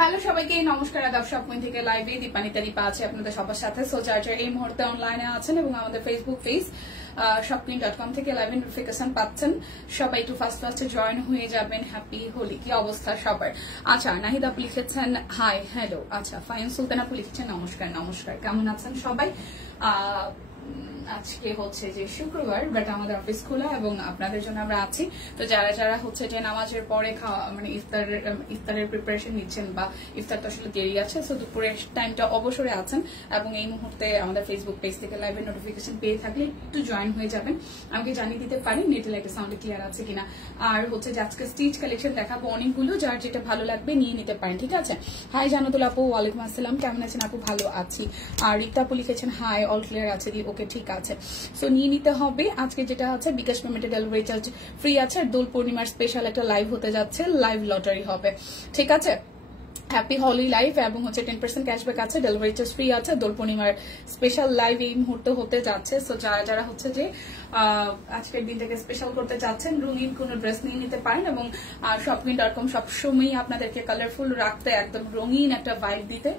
Hello সবাইকে নমস্কার, আদাব। শপিং থেকে লাইভে দীপানিতা দীপা আছে আপনাদের সবার সাথে। সো যার এই মুহূর্তে অনলাইনে আছেন এবং আমাদের ফেসবুক পেজ shopqueen.com থেকে লাইভ নোটিফিকেশন পাচ্ছেন, সবাই একটু ফার্স্টে জয়েন হয়ে যাবেন। হ্যাপি হোলি। কি অবস্থা সবার? আচ্ছা, নাহিদ আপু লিখেছেন হাই হ্যালো। আচ্ছা, ফাইন সুলতান আপু লিখেছেন নমস্কার নমস্কার। কেমন আছেন সবাই? আজকে হচ্ছে যে শুক্রবার, বাট আমাদের অফিস খোলা এবং আপনাদের জন্য আমরা আছি। তো যারা যারা হচ্ছে যে নামাজের পরে খাওয়া মানে ইফতারের প্রিপারেশন নিচ্ছেন বা ইফতার তো আসলে দেরি আছে, সো দুপুরের টাইমটা অবসরে আছেন এবং এই মুহূর্তে আমাদের ফেসবুক পেজ থেকে লাইভের নোটিফিকেশন পেয়ে থাকলে একটু জয়েন হয়ে যাবেন। আমাকে জানিয়ে দিতে পারেন নেটে লাইটের সাউন্ড ক্লিয়ার আছে কিনা। আর হচ্ছে যে আজকে স্টিচ কালেকশন দেখাবো অনেকগুলো, যার যেটা ভালো লাগবে নিয়ে নিতে পারেন, ঠিক আছে? হাই জানাতুল আপু, ওয়ালাইকুম আসসালাম, কেমন আছেন আপু? ভালো আছি। আর রিক্তা আপু লিখেছেন হাই, অল ক্লিয়ার আছে দি, ওকে ঠিক আছে। সো নিয়ে নিতে হবে। আজকে যেটা আছে বিকাশ পেমেন্টে ডেলিভারি চার্জ ফ্রি আছে। আর দোল পূর্ণিমার স্পেশাল একটা লাইভ হতে যাচ্ছে, লাইভ লটারি হবে, ঠিক আছে? হ্যাপি হলি লাইভ এবং হচ্ছে 10% ক্যাশব্যাক আছে, ডেলিভারি চার্জ ফ্রি আছে। দোল পূর্ণিমার স্পেশাল লাইভ এই মুহূর্তে হতে যাচ্ছে। সো যারা যারা হচ্ছে যে আজকের দিনটাকে স্পেশাল করতে চাচ্ছেন, রঙিন কোনো ড্রেস নিয়ে নিতে পারেন এবং shopqueen.com সবসময় আপনাদেরকে কালারফুল রাখতে, একদম রঙিন একটা ভাইব দিতে,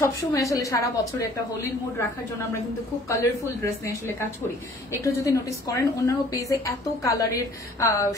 সবসময় আসলে সারা বছরে একটা হোলির মুড রাখার জন্য আমরা কিন্তু খুব কালারফুল ড্রেস নিয়ে আসলে কাজ করি। একটু যদি নোটিস করেন অন্যান্য পেজে এত কালারের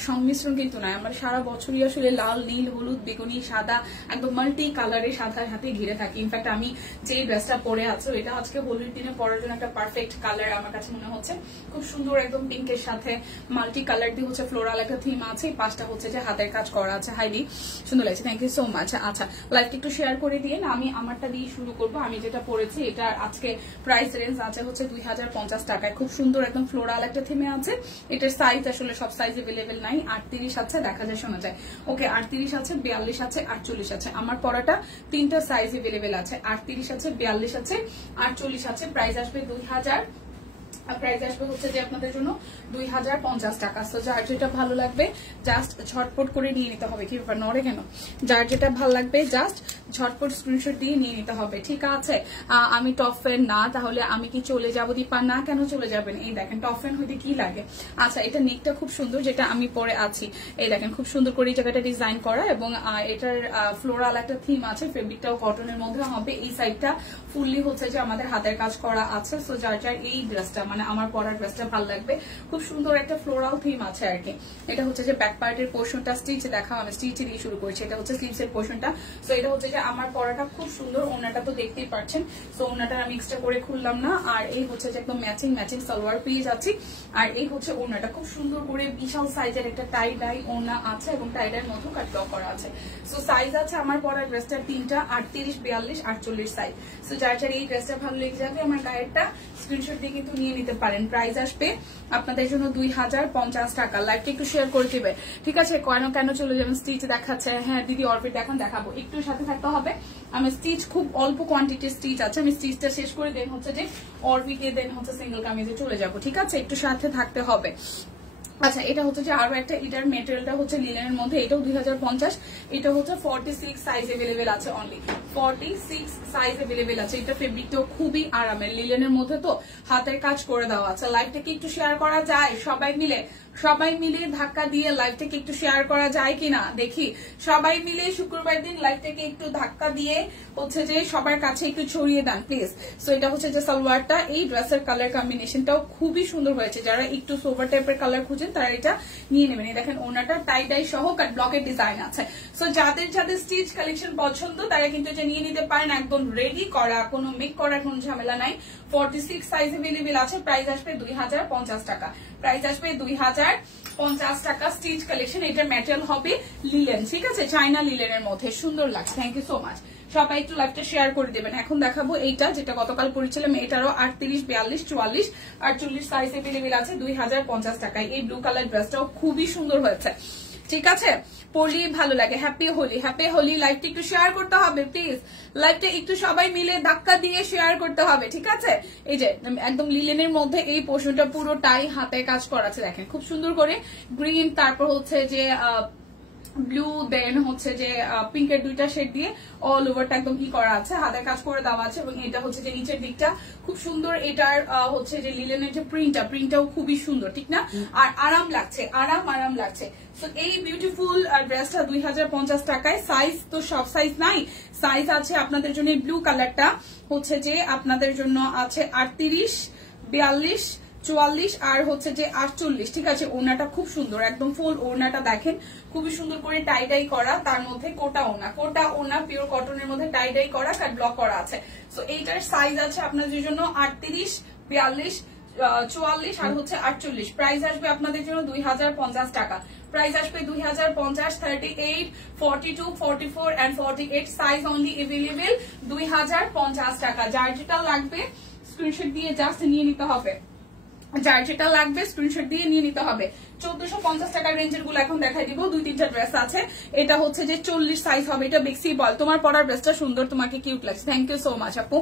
সংমিশ্রণ কিন্তু নয়। আমরা সারা বছরই আসলে লাল, নীল, হলুদ, বেগুনি, সাদা, একদম মাল্টি কালারের সাদার হাতে ঘিরে থাকি। ইনফ্যাক্ট আমি যে ড্রেসটা পরে আছো এটা আজকে হোলির দিনে পরার জন্য একটা পারফেক্ট কালার আমার কাছে মনে হচ্ছে। খুব সুন্দর একদম পিঙ্কের সাথে মাল্টি কালার দিয়ে হচ্ছে ফ্লোরাল একটা থিম আছে। পাঁচটা হচ্ছে যে হাতের কাজ করা আছে, হাইলি সুন্দর লাগছে। Thank you so much. আচ্ছা, লাইভটা একটু শেয়ার করে দিয়ে আমি আমারটা দিয়ে শুরু করবো। আমি যেটা পরেছি এটা আজকে প্রাইস রেঞ্জ আছে হচ্ছে 2050 টাকায়। খুব সুন্দর একদম ফ্লোরাল একটা থিমে আছে। এটার সাইজ আসলে সব সাইজ এভেলেবেল নাই। 38 আছে, দেখা যায় শোনা যায়। ওকে, 38 আছে, 42 আছে, 48 আছে। আমার পরাটা তিনটা সাইজ এভেলেবেল আছে। 38 আছে, 42 আছে, 48 আছে। প্রাইস আসবে 2000। প্রাইস আসবে হচ্ছে যে আপনাদের জন্য 2050 টাকা। তো যার যেটা ভালো লাগবে জাস্ট ঝটপট করে নিয়ে নিতে হবে। কি ব্যাপার নড়ে কেন? যার যেটা ভালো লাগবে জাস্ট ঝটপট স্ক্রিনশট দিয়ে নিয়ে নিতে হবে, ঠিক আছে? আমি টপ ফ্যান না, তাহলে আমি কি চলে যাবো দীপা? না, কেন চলে যাবেন? এই দেখেন টপ ফ্যান হইতে কি লাগে। আচ্ছা, এটা নেকটা খুব সুন্দর, যেটা আমি পরে আছি। এই দেখেন খুব সুন্দর করে এই জায়গাটা ডিজাইন করা এবং এটার ফ্লোরাল একটা থিম আছে। ফেব্রিকটাও কটনের মধ্যে হবে। এই সাইডটা ফুললি হচ্ছে যে আমাদের হাতের কাজ করা আছে। সো যার যার এই ড্রেসটা মানে আমার পরার ড্রেসটা ভালো লাগবে, খুব সুন্দর একটা ফ্লোরাল থিম আছে আর কি। এটা হচ্ছে যে ব্যাক পার্টের পোর্শনটা স্টিচ দেখাও, আমি স্টিচ দিয়ে শুরু করছি। এটা হচ্ছে স্লিভস এর পোর্শনটা। সো এটা হচ্ছে যে আমার পরাটা খুব সুন্দর। ওনাটা তো দেখতেই পাচ্ছেন। সো ওনাটা আমি এক্সট্রা করে খুললাম না। আর এই হচ্ছে যে একদম ম্যাচিং সালোয়ার পেয়ে যাচ্ছি। আর এই হচ্ছে ওনাটা খুব সুন্দর করে বিশাল সাইজের একটা টাই ডাই ওনা আছে এবং টাই ডাইয়ের মতো কাটলক করা আছে। সো সাইজ আছে আমার পরার ড্রেসটা তিনটা, 38, 42, 48 সাইজ। সো যার যার এই ড্রেসটা ভালো লেগে যাবে আমার গায়েরটা স্ক্রিনশট দিয়ে কিন্তু নিয়ে নিতে পারেন। প্রাইস আসবে আপনাদের জন্য 2050 টাকা। লাইভটা একটু শেয়ার করে দিবে, ঠিক আছে? কেন চলে যাবেন? স্টিচ দেখাচ্ছে। হ্যাঁ দিদি, অরবিট দেখাবো, একটু সাথে থাকতে হবে। আমি স্টিচ খুব অল্প কোয়ান্টিটির স্টিচ আছে, আমি স্টিচটা শেষ করে দেন হচ্ছে যে অরবিটে দেন হচ্ছে সিঙ্গেল কামিজে চলে যাব, ঠিক আছে? একটু সাথে থাকতে হবে। আচ্ছা, এটা হচ্ছে যে আরো একটা, এটার মেটেরিয়ালটা হচ্ছে লিলেনের মধ্যে, এটাও 2050। এটা হচ্ছে 46 সাইজ এভেলেবেল আছে, অনলি 46 সাইজ এভেলেবেল আছে। এটা ফেব্রিকটাও খুবই আরামের, লিলেনের মধ্যে তো হাতের কাজ করে দেওয়া আছে। লাইভটাকে একটু শেয়ার করা যায় সবাই মিলে ধাক্কা দিয়ে লাইভটাকে একটু শেয়ার করা যায় কিনা দেখি। সবাই মিলে শুক্রবার দিন লাইভটাকে একটু ধাক্কা দিয়ে হচ্ছে যে সবার কাছে একটু ছড়িয়ে দেন প্লিজ। সো এটা হচ্ছে যে সালোয়ারটা, এই ড্রেসের কালার কম্বিনেশনটাও খুবই সুন্দর হয়েছে। যারা একটু সোভার টাইপের কালার খুঁজেন তারা এটা নিয়ে নেবেন। এই দেখেন ওনাটা টাই ডাই সহ কাট ব্লকের ডিজাইন আছে। সো যাদের যাদের স্টিচ কালেকশন পছন্দ তারা কিন্তু এটা নিয়ে নিতে পারেন। একদম রেডি করা, কোনো মেক করার কোনো ঝামেলা নাই। 46 সাইজ এভেলেবেল আছে। প্রাইস আসবে 2050 টাকা। প্রাইস আসবে 2050 টাকা। স্টিচ কালেকশন, এটার ম্যাটেরিয়াল হবে লিলেন, ঠিক আছে? চাইনা লিলেনের মধ্যে সুন্দর লাগছে। Thank you so much. সবাই একটু লাইভটা শেয়ার করে দেবেন। এখন দেখাবো এইটা, যেটা গতকাল পড়েছিলাম। এটারও 38, 42, 44, 48 সাইজ এভেলেবেল আছে 2050 টাকায়। এই ব্লু কালার ড্রেসটাও খুবই সুন্দর হয়েছে, ঠিক আছে? পড়লেই ভালো লাগে। হ্যাপি হোলি। লাইভটা একটু শেয়ার করতে হবে প্লিজ। লাইভটা একটু সবাই মিলে ধাক্কা দিয়ে শেয়ার করতে হবে, ঠিক আছে? এই যে একদম লিলেনের মধ্যে এই পোর্শনটা পুরোটাই হাতে কাজ করা আছে। দেখেন খুব সুন্দর করে গ্রিন, তারপর হচ্ছে যে ব্লু দেন হচ্ছে যে পিঙ্কের দুইটা শেড দিয়ে অল ওভারটা একদম কি করা আছে, হাতের কাজ করে দেওয়া আছে। এবং এটা হচ্ছে যে নিচের দিকটা খুব সুন্দর, এটার হচ্ছে যে লিলেনের যে প্রিন্টটাও খুবই সুন্দর, ঠিক না? আর আরাম লাগছে, আরাম লাগছে। তো এই বিউটিফুল ড্রেসটা 2050 টাকায়। সাইজ তো সব সাইজ নাই, সাইজ আছে আপনাদের জন্য ব্লু কালারটা হচ্ছে যে আপনাদের জন্য আছে 38, 42, 44 আর হচ্ছে যে 48, ঠিক আছে? ওড়নাটা খুব সুন্দর, একদম ফুল ওড়নাটা দেখেন খুবই সুন্দর করে টাই করা, তার মধ্যে কোটা ওড়না পিওর কটনের মধ্যে টাই করা, কাট ব্লক করা আছে। তো এইটার সাইজ আছে আপনাদের জন্য 38, 42, 44 আর হচ্ছে 48। প্রাইস আসবে আপনাদের জন্য 2050 টাকা। প্রাইস আসবে 2050, 38, 42, 44 and 48 সাইজ অনলি अवेलेबल 2050 টাকা। যার যেটা লাগবে স্ক্রিনশট দিয়ে জাস্ট নিয়ে নিতে হবে, যার যেটা লাগবে স্ক্রিনশট দিয়ে নিয়ে নিতে হবে। 1450 টাকার রেঞ্জের গুলো এখন দেখাই দিব। 2-3টা ড্রেস আছে, এটা হচ্ছে যে 40 সাইজ হবে, এটা বেক্সি বল। তোমার পরার ড্রেসটা সুন্দর, তোমাকে কিউট লাগছে, থ্যাংক ইউ সো মাচ আপু।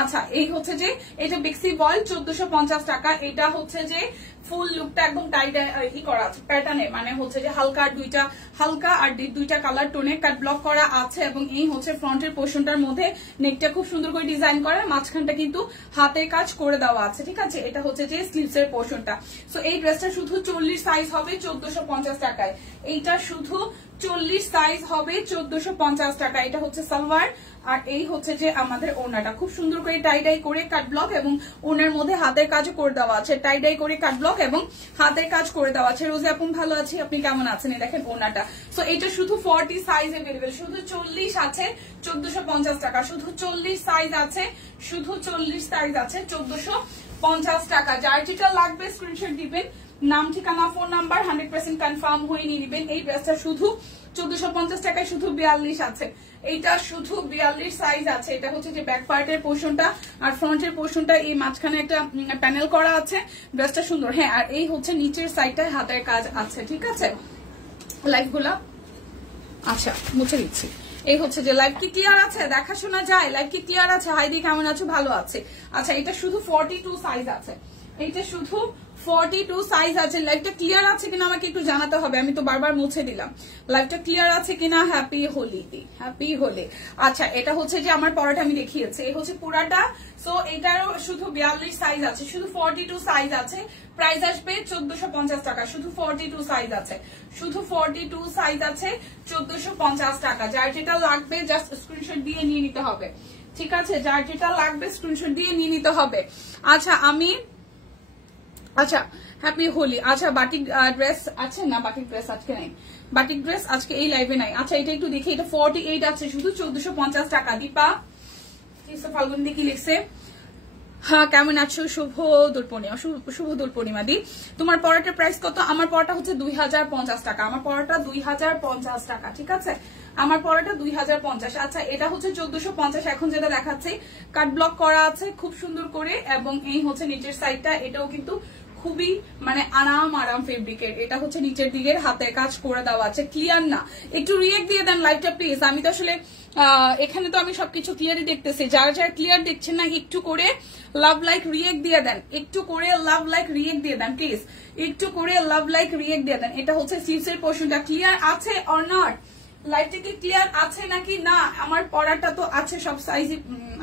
আচ্ছা এই হচ্ছে যে এটা বেক্সি বল 1450 টাকা। এটা হচ্ছে যে ফুল লুকটা একদম টাইট ই করা আছে প্যাটার্নে, মানে হচ্ছে যে হালকা আর দুইটা কালার টোনে কাট ব্লক করা আছে। এবং এই হচ্ছে ফ্রন্টের পোর্শনটার মধ্যে নেকটা খুব সুন্দর করে ডিজাইন করা, মাঝখানটা কিন্তু হাতের কাজ করে দেওয়া আছে, ঠিক আছে? এটা হচ্ছে যে স্লিভস এর পোর্শনটা। সো এই ড্রেসটা শুধু 40 সাইজ হবে 1450 টাকায়। এইটা শুধু 40 সাইজ হবে 1450 টাকা। এটা হচ্ছে সালোয়ার আর এই হচ্ছে যে আমাদের ওড়নাটা খুব সুন্দর করে টাই করে কাট ব্লক এবং ওড়নার মধ্যে হাতের কাজও করে দেওয়া আছে, টাই করে কাট ব্লক এবং হাতের কাজ করে দেওয়া আছে। রোজি আপু ভালো আছি, আপনি কেমন আছেন? এই দেখেন ওড়নাটা। সো এটা শুধু 40 সাইজ अवेलेबल, শুধু 40 আছে 1450 টাকা, শুধু 40 সাইজ আছে, শুধু 40 সাইজ আছে 1450 টাকা। যার যেটা লাগবে স্ক্রিনশট দিবেন, নাম ঠিকানা ফোন নাম্বার 100% কনফার্ম হয়ে নিয়ে নেবেন। এই ড্রেসটা শুধু 1450 টাকায়, শুধু 42 আছে, এইটা শুধু 42 সাইজ আছে। এটা হচ্ছে যে ব্যাক পার্টের পোর্শনটা আর ফ্রন্টের পোর্শনটা এই মাঝখানে একটা প্যানেল করা আছে, ড্রেসটা সুন্দর। হ্যাঁ আর এই হচ্ছে নিচের সাইডটায় হাতের কাজ আছে, ঠিক আছে? লাইভ গুলা আচ্ছা মুছে দিচ্ছি। এই হচ্ছে যে লাইভ কি ক্লিয়ার আছে, দেখা শোনা যায়? লাইভ কি ক্লিয়ার আছে? হাইদি কেমন আছো? ভালো আছে। আচ্ছা এটা শুধু 42 সাইজ আছে, এইটা শুধু 42 সাইজ আছে। লাইভটা ক্লিয়ার আছে কিনা আমাকে একটু জানাতে হবে, আমি তো বারবার মুছে দিলাম। লাইভটা ক্লিয়ার আছে কিনা? Happy Holi, happy Holi. আচ্ছা এটা হচ্ছে যে আমার পরাটা আমি দেখিয়েছি, এই হচ্ছে পুরাটা। সো এটারও শুধু 42 সাইজ আছে, শুধু 42 সাইজ আছে। প্রাইস আসবে 1450 টাকা, শুধু 42 সাইজ আছে, শুধু 42 সাইজ আছে 1450 টাকা। যার যেটা লাগবে জাস্ট স্ক্রিনশট দিয়ে নিয়ে নিতে হবে, ঠিক আছে? যার যেটা লাগবে স্ক্রিনশট দিয়ে নিয়ে নিতে হবে। আচ্ছা হ্যাপি হোলি। আচ্ছা বাটিক ড্রেস আছে না? বাটিক ড্রেস আজকে নাই, বাটিক ড্রেস আজকে এই লাইভে নাই। আচ্ছা এটা একটু দেখি, এটা 48 আছে, শুধু 1450 টাকা। দীপা ফাল্গুন কি লিখছে? হ্যাঁ কেমন আছো? শুভ দোল পূর্ণিমা, শুভ দোল পূর্ণিমা দি। তোমার পরাটার প্রাইস কত? আমার পরাটা হচ্ছে 2050 টাকা, আমার পরাটা 2050 টাকা, ঠিক আছে? আমার পরাটা 2050। আচ্ছা এটা হচ্ছে 1450, এখন যেটা দেখাচ্ছে কাট ব্লক করা আছে খুব সুন্দর করে। এবং এই হচ্ছে নিচের সাইডটা, এটাও কিন্তু খুবই মানে আরাম ফেব্রিকের। এটা হচ্ছে নিচের দিকের হাতের কাজ করে দেওয়া আছে। ক্লিয়ার না? একটু রিয়েক্ট দিয়ে দেন লাইভটা প্লিজ। আমি তো আসলে এখানে তো আমি সবকিছু ক্লিয়ারই দেখতেছি, যারা যারা ক্লিয়ার দেখছেন না একটু করে লাভ লাইক রিয়েক্ট দিয়ে দেন, একটু করে লাভ লাইক রিয়েক্ট দিয়ে দেন প্লিজ, একটু করে লাভ লাইক রিয়েক্ট দিয়ে দেন। এটা হচ্ছে স্লিভসের পোর্শনটা, ক্লিয়ার আছে অর নট? লাইভটা কি ক্লিয়ার আছে নাকি না? আমার পরাটা তো আছে সব সাইজ,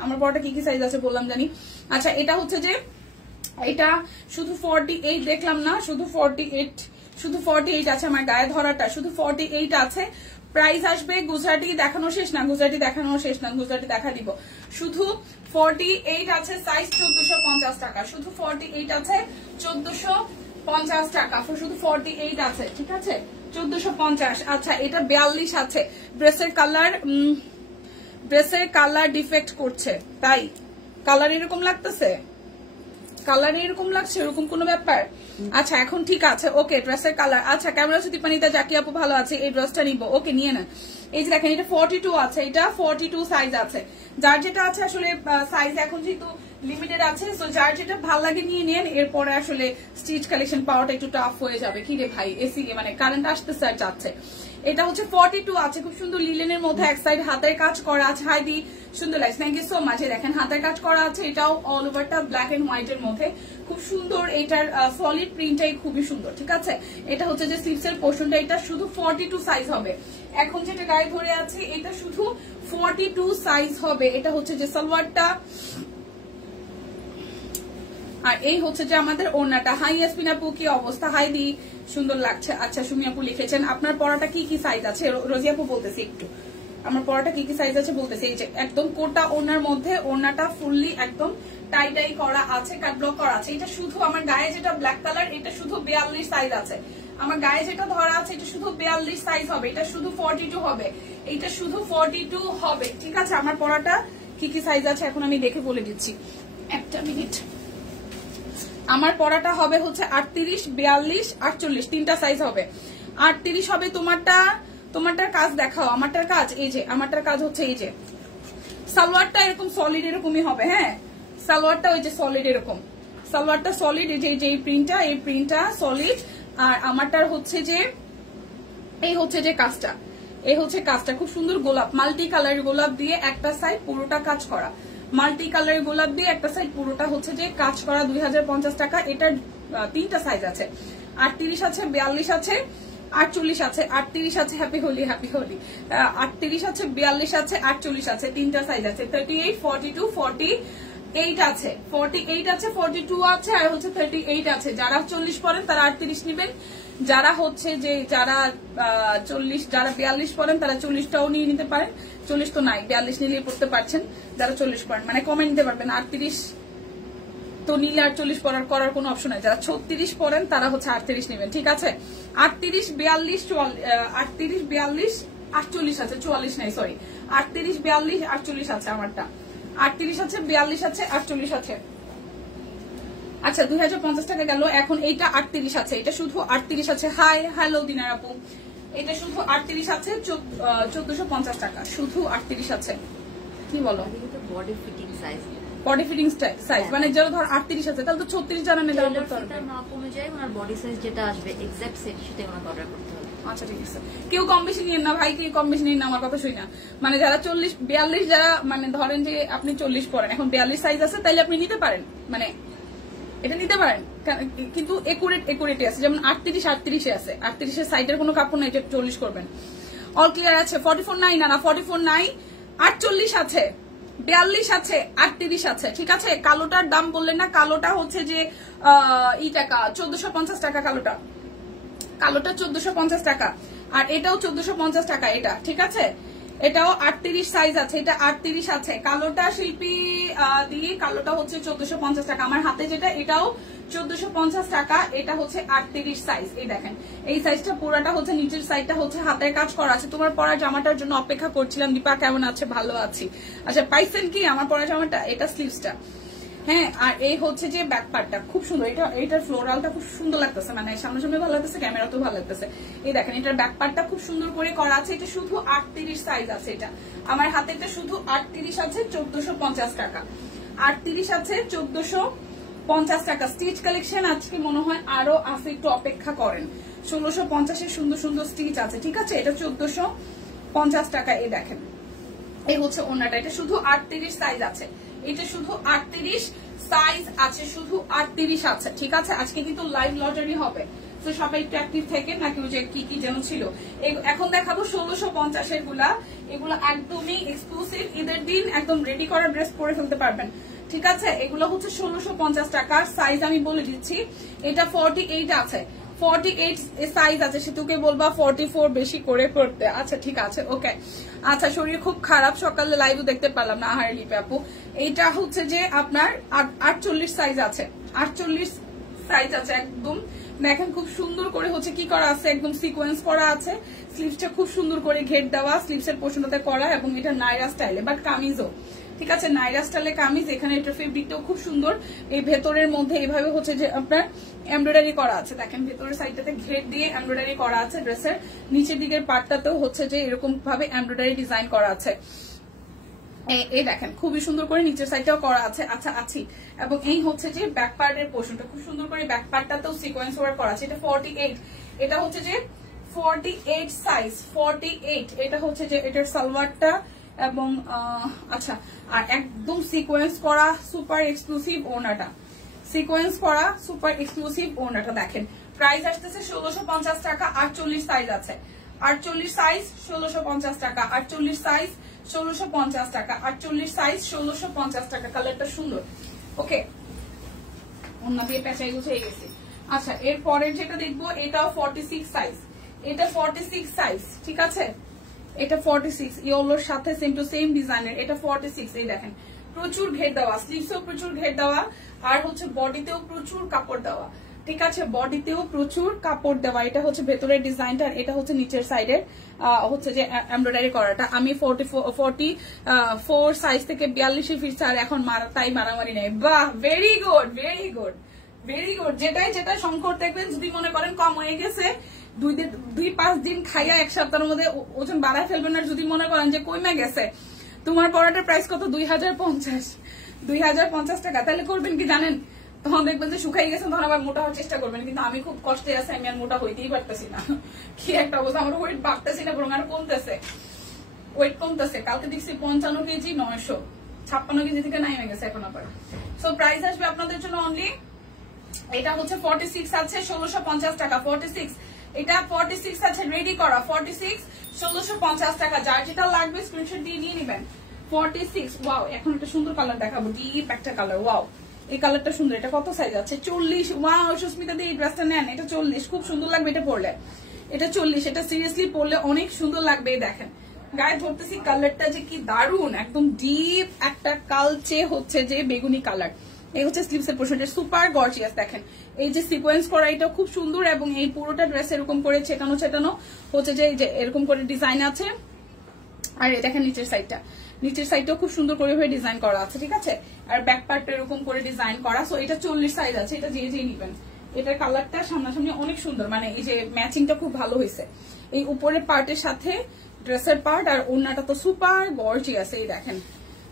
আমার পরাটা কি কি সাইজ আছে বললাম জানি। আচ্ছা এটা হচ্ছে যে এটা শুধু 48 দেখলাম না, শুধু 48 আছে। আমার গায়ে ধরাটা শুধু 48 আছে। প্রাইস আসবে গুজরাটি দেখানো শেষ না, গুজরাটি দেখা দিব। শুধু 48 আছে, সাইজ 1450 টাকা, শুধু 48 আছে 1450 টাকা, শুধু 48 আছে, ঠিক আছে? 1450। আচ্ছা এটা 42 আছে। ড্রেসের কালার ডিফেক্ট করছে, তাই কালার এরকম লাগতেছে, কালার এরকম লাগছে, এরকম কোনো ব্যাপার? আচ্ছা এখন ঠিক আছে, ওকে ড্রেসের কালার। আচ্ছা কেমন আছে দীপানিতা? জাকি আপু ভালো আছে, এই ড্রেসটা নিবো, ওকে নিয়ে নেন। এই যে দেখেন এটা 42 আছে, এটা 42 সাইজ আছে। যার যেটা আছে আসলে সাইজ এখন যেহেতু লিমিটেড আছে। সো যার যেটা ভালো লাগে নিয়ে নেন, এরপরে আসলে স্টিচ কালেকশন পাওয়াটা একটু টাফ হয়ে যাবে। কি রে ভাই, এসি মানে কারেন্ট আসতেছে আর যাচ্ছে। এটা হচ্ছে 42 আছে, খুব সুন্দর লিলেনের মধ্যে এক সাইড হাতের কাজ করা আছে। হাই দি সুন্দর লাগছে, থ্যাংক ইউ সো মাচ। দেখেন হাতের কাজ করা আছে, এটাও অল ওভারটা ব্ল্যাক এন্ড হোয়াইট এর মধ্যে খুব সুন্দর। এটার সলিড প্রিন্টটাই খুবই সুন্দর, ঠিক আছে। এটা হচ্ছে যে স্লিভস এর পোর্শনটা, এটা শুধু 42 সাইজ হবে। এখন যেটা গায়ে ধরে আছে এটা শুধু 42 সাইজ হবে। এটা হচ্ছে যে সালোয়ারটা, আর এই হচ্ছে যে আমাদের ওড়নাটা। হাই ইয়াসমিন আপু, কি অবস্থা? হাই দি, সুন্দর লাগছে। আচ্ছা সুমি আপু লিখেছেন আপনার পরাটা কি কি সাইজ আছে। রোজি আপু বলতেছি একটু আমার পরাটা কি কি সাইজ আছে বলতেছি। এই যে একদম কোটা ওড়নার মধ্যে, ওড়নাটা ফুললি একদম টাই টাই করা আছে, কাট ব্লক করা আছে। এটা শুধু আমার গায়ে যেটা ব্ল্যাক কালার, এটা শুধু 42 সাইজ আছে। আমার গায়ে যেটা ধরা আছে এটা শুধু 42 সাইজ হবে। এটা শুধু 42 হবে, এটা শুধু 42 হবে, ঠিক আছে। আমার পরাটা কি কি সাইজ আছে এখন আমি দেখে বলে দিচ্ছি, একটা মিনিট। আমার পরাটা হবে হচ্ছে 38, 42, 48, তিনটা সাইজ হবে। 38 হবে তোমারটার কাজ দেখাও। আমারটার কাজ এই যে, আমারটার কাজ হচ্ছে এই যে সালোয়ারটা এরকম সলিড এরকমই হবে। হ্যাঁ সালোয়ারটা ওই যে সলিড এরকম, সালোয়ারটা সলিড। এই যে প্রিন্টটা, এই প্রিন্টটা সলিড। আর আমারটার হচ্ছে যে এই হচ্ছে যে কাজটা, এই হচ্ছে কাজটা খুব সুন্দর গোলাপ, মাল্টি কালারের গোলাপ দিয়ে একটা সাইড পুরোটা কাজ করা। মাল্টি কালারের গোলাপ দিয়ে একটা সাইড পুরোটা হচ্ছে যে কাজ করা। 2050 টাকা। এটার তিনটা সাইজ আছে, 38 আছে, 42 আছে, 48 আছে। 38 আছে, হ্যাপি হোলি হ্যাপি হোলি। 38 আছে, 42 আছে, 48 আছে, তিনটা সাইজ আছে। 38, 42, 48 আছে, 48 আছে, 42 আছে, আর হচ্ছে 38 আছে। যারা 40 পরেন তারা 38 নেবেন। যারা হচ্ছে যে যারা 42 পরেন তারা 40টাও নিয়ে নিতে পারেন। 40 তো নাই, 42 নিলেই পড়তে পারছেন। যারা 40 পরেন মানে কমেন্ট দিতে পারবেন। 38 তো নিলে 48 করার কোনো অপশন নাই। যারা 36 পরেন তারা হচ্ছে 38 নেবেন, ঠিক আছে। 38, 42, 38, 42, 48 আছে, 44 নাই, সরি। 38, 42, 48 আছে আমারটা। 38 আছে, 42 আছে, 48 আছে। আচ্ছা 2050 টাকা গেল। এখন এইটা 38 আছে, এটা শুধু 38 আছে। হাই হ্যালো দিনার আপু, এটা শুধু 38 আছে, 1450 টাকা, শুধু 38 আছে। কি বলো? Body fitting size, body fitting size মানে যারা ধর 38 আছে তাহলে তো 36 জানা নেই, তাহলে করতে হবে না কমে যায়। ওনার বডি সাইজ যেটা আসবে এক্সাক্ট সেট সেটাই ওনাকে অর্ডার করতে হবে। আচ্ছা ঠিক আছে। কেউ কম বেশি নিন না ভাই, কেউ কম বেশি নিন না, আমার কথা শুই না। মানে যারা 40, 42, যারা মানে ধরেন যে আপনি 40 পরেন, এখন 42 সাইজ আছে, তাইলে আপনি নিতে পারেন, মানে এটা নিতে পারেন। কিন্তু একুরেটে আছে, যেমন 38, 38 আছে। 38 এর সাইডের কোনো কাপড় নাই, এটা 40 করবেন। অল ক্লিয়ার আছে। 44 নাই, না 44 নাই, 48 আছে, 42 আছে, 38 আছে, ঠিক আছে। কালোটার দাম বললেন না, কালোটা হচ্ছে যে টাকা 1450 টাকা। কালোটা 1450 টাকা, আর এটাও 1450 টাকা। এটা ঠিক আছে, এটাও 38 সাইজ আছে, এটা 38 আছে। কালোটা শিল্পী দিয়ে, কালোটা হচ্ছে 1450 টাকা। আমার হাতে যেটা এটাও 1450 টাকা। এটা হচ্ছে 38 সাইজ। এই দেখেন এই সাইজটা পুরাটা হচ্ছে, নিচের সাইডটা হচ্ছে হাতের কাজ করা আছে। তোমার পরা জামাটার জন্য অপেক্ষা করছিলাম। দীপা কেমন আছে? ভালো আছি। আচ্ছা পাইছেন কি আমার পরা জামাটা? এটা স্লিভসটা, হ্যাঁ। আর এই হচ্ছে যে ব্যাক পার্টটা খুব সুন্দর, এটার ফ্লোরালটা খুব সুন্দর লাগতেছে, মানে সামনাসামনি ভালো লাগতেছে, ক্যামেরাতেও ভালো লাগতেছে। এই দেখেন এটার ব্যাক পার্টটা খুব সুন্দর করে করা আছে। এটা শুধু 38 সাইজ আছে। এটা আমার হাতে এটা শুধু 38 আছে, 1450 টাকা। 38 আছে, 1450 টাকা। স্টিচ কালেকশন আজকে মনে হয় আরো আছে, একটু অপেক্ষা করেন। 1650 এর সুন্দর সুন্দর স্টিচ আছে, ঠিক আছে। এটা 1450 টাকা। এই দেখেন এই হচ্ছে ওড়নাটা, এটা শুধু 38 সাইজ আছে। এটা শুধু 38 সাইজ আছে, শুধু 38 আছে, ঠিক আছে। আজকে কিন্তু লাইভ লটারি হবে, তো সবাই একটু অ্যাক্টিভ থেকে, নাকি ওই যে কি কি যেন ছিল। এখন দেখাবো 1650 এর গুলা। এগুলো একদমই এক্সক্লুসিভ, ঈদের দিন একদম রেডি করা ড্রেস পরে ফেলতে পারবেন, ঠিক আছে। এগুলো হচ্ছে 1650 টাকা। সাইজ আমি বলে দিচ্ছি, এটা 48 আছে, 48 সাইজ আছে। সেতুকে বলবা 44 বেশি করে পড়তে। আচ্ছা ঠিক আছে, ওকে। আচ্ছা শরীর খুব খারাপ, সকালে লাইভও দেখতে পারলাম না, আহার লিপে আপু। এইটা হচ্ছে যে আপনার 48 সাইজ আছে, 48 সাইজ আছে একদম। দেখেন খুব সুন্দর করে হচ্ছে কি করা আছে, একদম সিকোয়েন্স করা আছে। স্লিভসটা খুব সুন্দর করে ঘের দেওয়া, স্লিভসের পোর্শনটাতে করা, এবং এটা নাইরা স্টাইলে, বাট কামিজও, ঠিক আছে। নাইরা স্টাইলে কামিজ। এখানে এটা ফেব্রিকটাও খুব সুন্দর। এই ভেতরের মধ্যে এইভাবে হচ্ছে যে আপনার এমব্রয়ডারি করা আছে। দেখেন ভেতরের সাইডটাতে ঘের দিয়ে এমব্রয়ডারি করা আছে। ড্রেসের নিচের দিকের পার্টটাতেও হচ্ছে যে এরকম ভাবে এমব্রয়ডারি ডিজাইন করা আছে। এই দেখেন খুবই সুন্দর করে নিচের সাইডটাও করা আছে। আচ্ছা আছি। এবং এই হচ্ছে যে ব্যাক পার্টের পোর্শনটা খুব সুন্দর করে ব্যাক পার্টটাতেও সিকোয়েন্স ওয়ার্ক করা আছে। এটা 48, এটা হচ্ছে যে 48 সাইজ, 48। এটা হচ্ছে যে এটার সালোয়ারটা এবং আচ্ছা, আর একদম সিকোয়েন্স করা সুপার এক্সক্লুসিভ ওড়নাটা, সিকোয়েন্স করা সুপার এক্সক্লুসিভ ওড়নাটা দেখেন। প্রাইস আসতেছে 1650 টাকা। 48 সাইজ আছে, 48 সাইজ 1650 টাকা, 48 সাইজ 1650 টাকা, 48 সাইজ 1650 টাকা। কালারটা সুন্দর। ওকে, ওড়না দিয়ে পেঁচাই গুছিয়ে গেছি। আচ্ছা, এরপরের যেটা দেখবো এটাও 46 সাইজ, এটা 46 সাইজ, ঠিক আছে। এটা 46 ইয়েলোর সাথে সেম টু সেম ডিজাইনের, এটা 46। এই দেখেন প্রচুর ঘের দেওয়া, স্লিভসেও প্রচুর ঘের দেওয়া, আর হচ্ছে বডিতেও প্রচুর কাপড় দেওয়া, ঠিক আছে, বডিতেও প্রচুর কাপড় দেওয়া। এটা হচ্ছে ভেতরের ডিজাইনটা, এটা হচ্ছে নিচের সাইডের হচ্ছে যে এমব্রয়ডারি করাটা। আমি 44 সাইজ থেকে 42 ফিরছে, আর এখন তাই মারামারি নেই। বাহ, very good, very good, very good. যেটা সংকট দেখবেন, যদি মনে করেন কম হয়ে গেছে, 2-5 দিন খাইয়া 1 সপ্তাহের মধ্যে ওজন বাড়ায় ফেলবেন। আর যদি মনে করেন যে কমে গেছে, তোমার পরাটার প্রাইস কত, 2050 টাকা, তাহলে করবেন কি জানেন, তখন দেখবেন যে শুকাই গেছেন, তখন আবার মোটা হওয়ার চেষ্টা করবেন। কিন্তু আমি খুব কষ্টে আছি, আমি আর মোটা হইতেই পারতেছি না। কি একটা অবস্থা, আমার ওয়েট বাড়তেছি না, বরং আর কমতেছে, ওয়েট কমতেছে। কালকে দেখছি 55 কেজি 956 কেজি থেকে নেমে গেছে এখন আবার। সো প্রাইস আসবে আপনাদের জন্য অনলি, এটা হচ্ছে 46 আছে 1650 টাকা, 46। এটা 46 আছে রেডি করা, 46 1650 টাকা। যার যেটা লাগবে স্ক্রিনশট দিয়ে নিয়ে নেবেন। 46। ওয়াও, এখন একটা সুন্দর কালার দেখাবো, ডিপ একটা কালার। ওয়াও, এই কালারটা সুন্দর। এটা কত সাইজ আছে, 40। ওয়াও, সুস্মিতা দি এই ড্রেসটা নেন, এটা 40, খুব সুন্দর লাগবে এটা পরলে। এটা 40, এটা সিরিয়াসলি পরলে অনেক সুন্দর লাগবে। দেখেন গায়ে ধরতেছি, কালারটা যে কি দারুন, একদম ডিপ একটা কালচে হচ্ছে যে বেগুনি কালার। এই হচ্ছে স্লিভসের পোর্শনটা, সুপার গর্জিয়াস। দেখেন এই যে সিকোয়েন্স করা, এটা খুব সুন্দর, এবং এই পুরোটা ড্রেস এরকম করে ছেটানো হচ্ছে যে এরকম করে ডিজাইন আছে। আর দেখেন নিচের সাইডটাও খুব সুন্দর করে ডিজাইন করা আছে, ঠিক আছে। আর ব্যাক পার্টটা এরকম করে ডিজাইন করা। সো এটা 40 সাইজ আছে, এটা যে নিবেন। এটার কালারটা সামনাসামনি অনেক সুন্দর, মানে এই যে ম্যাচিংটা খুব ভালো হয়েছে। এই উপরের পার্টের সাথে ড্রেসের পার্ট, আর ওড়নাটা তো সুপার গর্জিয়াস। এই দেখেন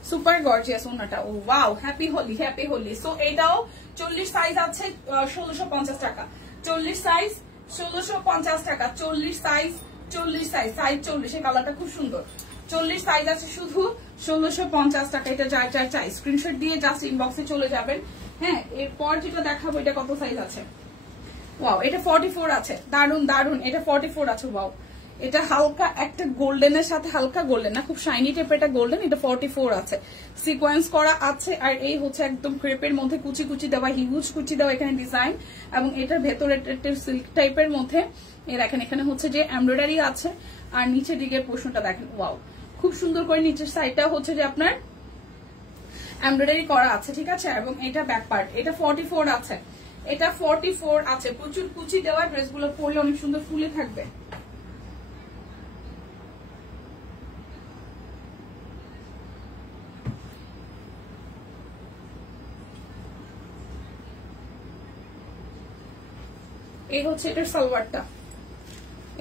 সুপার গর্জিয়াস ওড়নাটা। Oh wow, happy Holi, happy Holi. So এটাও 40 সাইজ আছে 1650 টাকা, 40 সাইজ 1650 টাকা, 40 সাইজ 40। এই কালারটা খুব সুন্দর। 40 সাইজ আছে শুধু 1650 টাকা। এটা যার চাই স্ক্রিনশট দিয়ে জাস্ট ইনবক্সে চলে যাবেন। হ্যাঁ, এরপর যেটা দেখাবো, এটা কত সাইজ আছে। ওয়াও, এটা 44 আছে, দারুন দারুন, এটা 44 আছে। ওয়াও, এটা হালকা একটা গোল্ডেনের সাথে, হালকা গোল্ডেন না, খুব শাইনি টাইপের একটা গোল্ডেন। এটা 44 আছে, সিকোয়েন্স করা আছে। আর এই হচ্ছে একদম ক্রেপের মধ্যে কুচি কুচি দেওয়া, হিউজ কুচি দেওয়া এখানে ডিজাইন। এবং এটার ভেতরে সিল্ক টাইপের মধ্যে দেখেন, এখানে হচ্ছে যে এমব্রয়ডারি আছে। আর নিচের দিকের পোর্শনটা দেখেন, ওয়াও, খুব সুন্দর করে নিচের সাইডটা হচ্ছে যে আপনার এমব্রয়ডারি করা আছে, ঠিক আছে। এবং এটা ব্যাক পার্ট, এটা 44 আছে, এটা 44 আছে। প্রচুর কুচি দেওয়া, ড্রেসগুলো পরলে অনেক সুন্দর ফুলে থাকবে। এই হচ্ছে এটার সালোয়ারটা,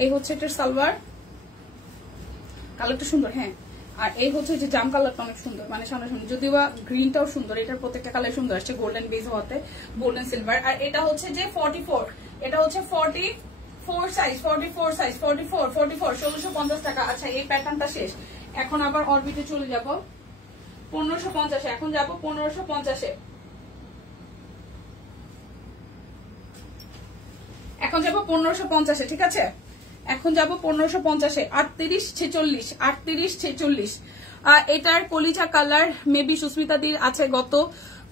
এই হচ্ছে এটার সালোয়ার, কালারটা সুন্দর। হ্যাঁ, আর এই হচ্ছে যে জাম কালারটা অনেক সুন্দর, মানে সামনাসামনি, যদিও বা গ্রিনটাও সুন্দর। এটার প্রত্যেকটা কালার সুন্দর আসছে, গোল্ডেন বেজ হওয়াতে, গোল্ডেন সিলভার। আর এটা হচ্ছে যে 44, এটা হচ্ছে 44 সাইজ, 44 সাইজ, 44 1650 টাকা। আচ্ছা, এই প্যাটার্নটা শেষ, এখন আবার অরবিটে চলে যাব 1550। এখন যাব 1550-এ, এখন যাব 1550-এ, ঠিক আছে। এখন যাব 1550-এ। 38-46 এটার কলিজা কালার মেবি সুস্মিতা দির আছে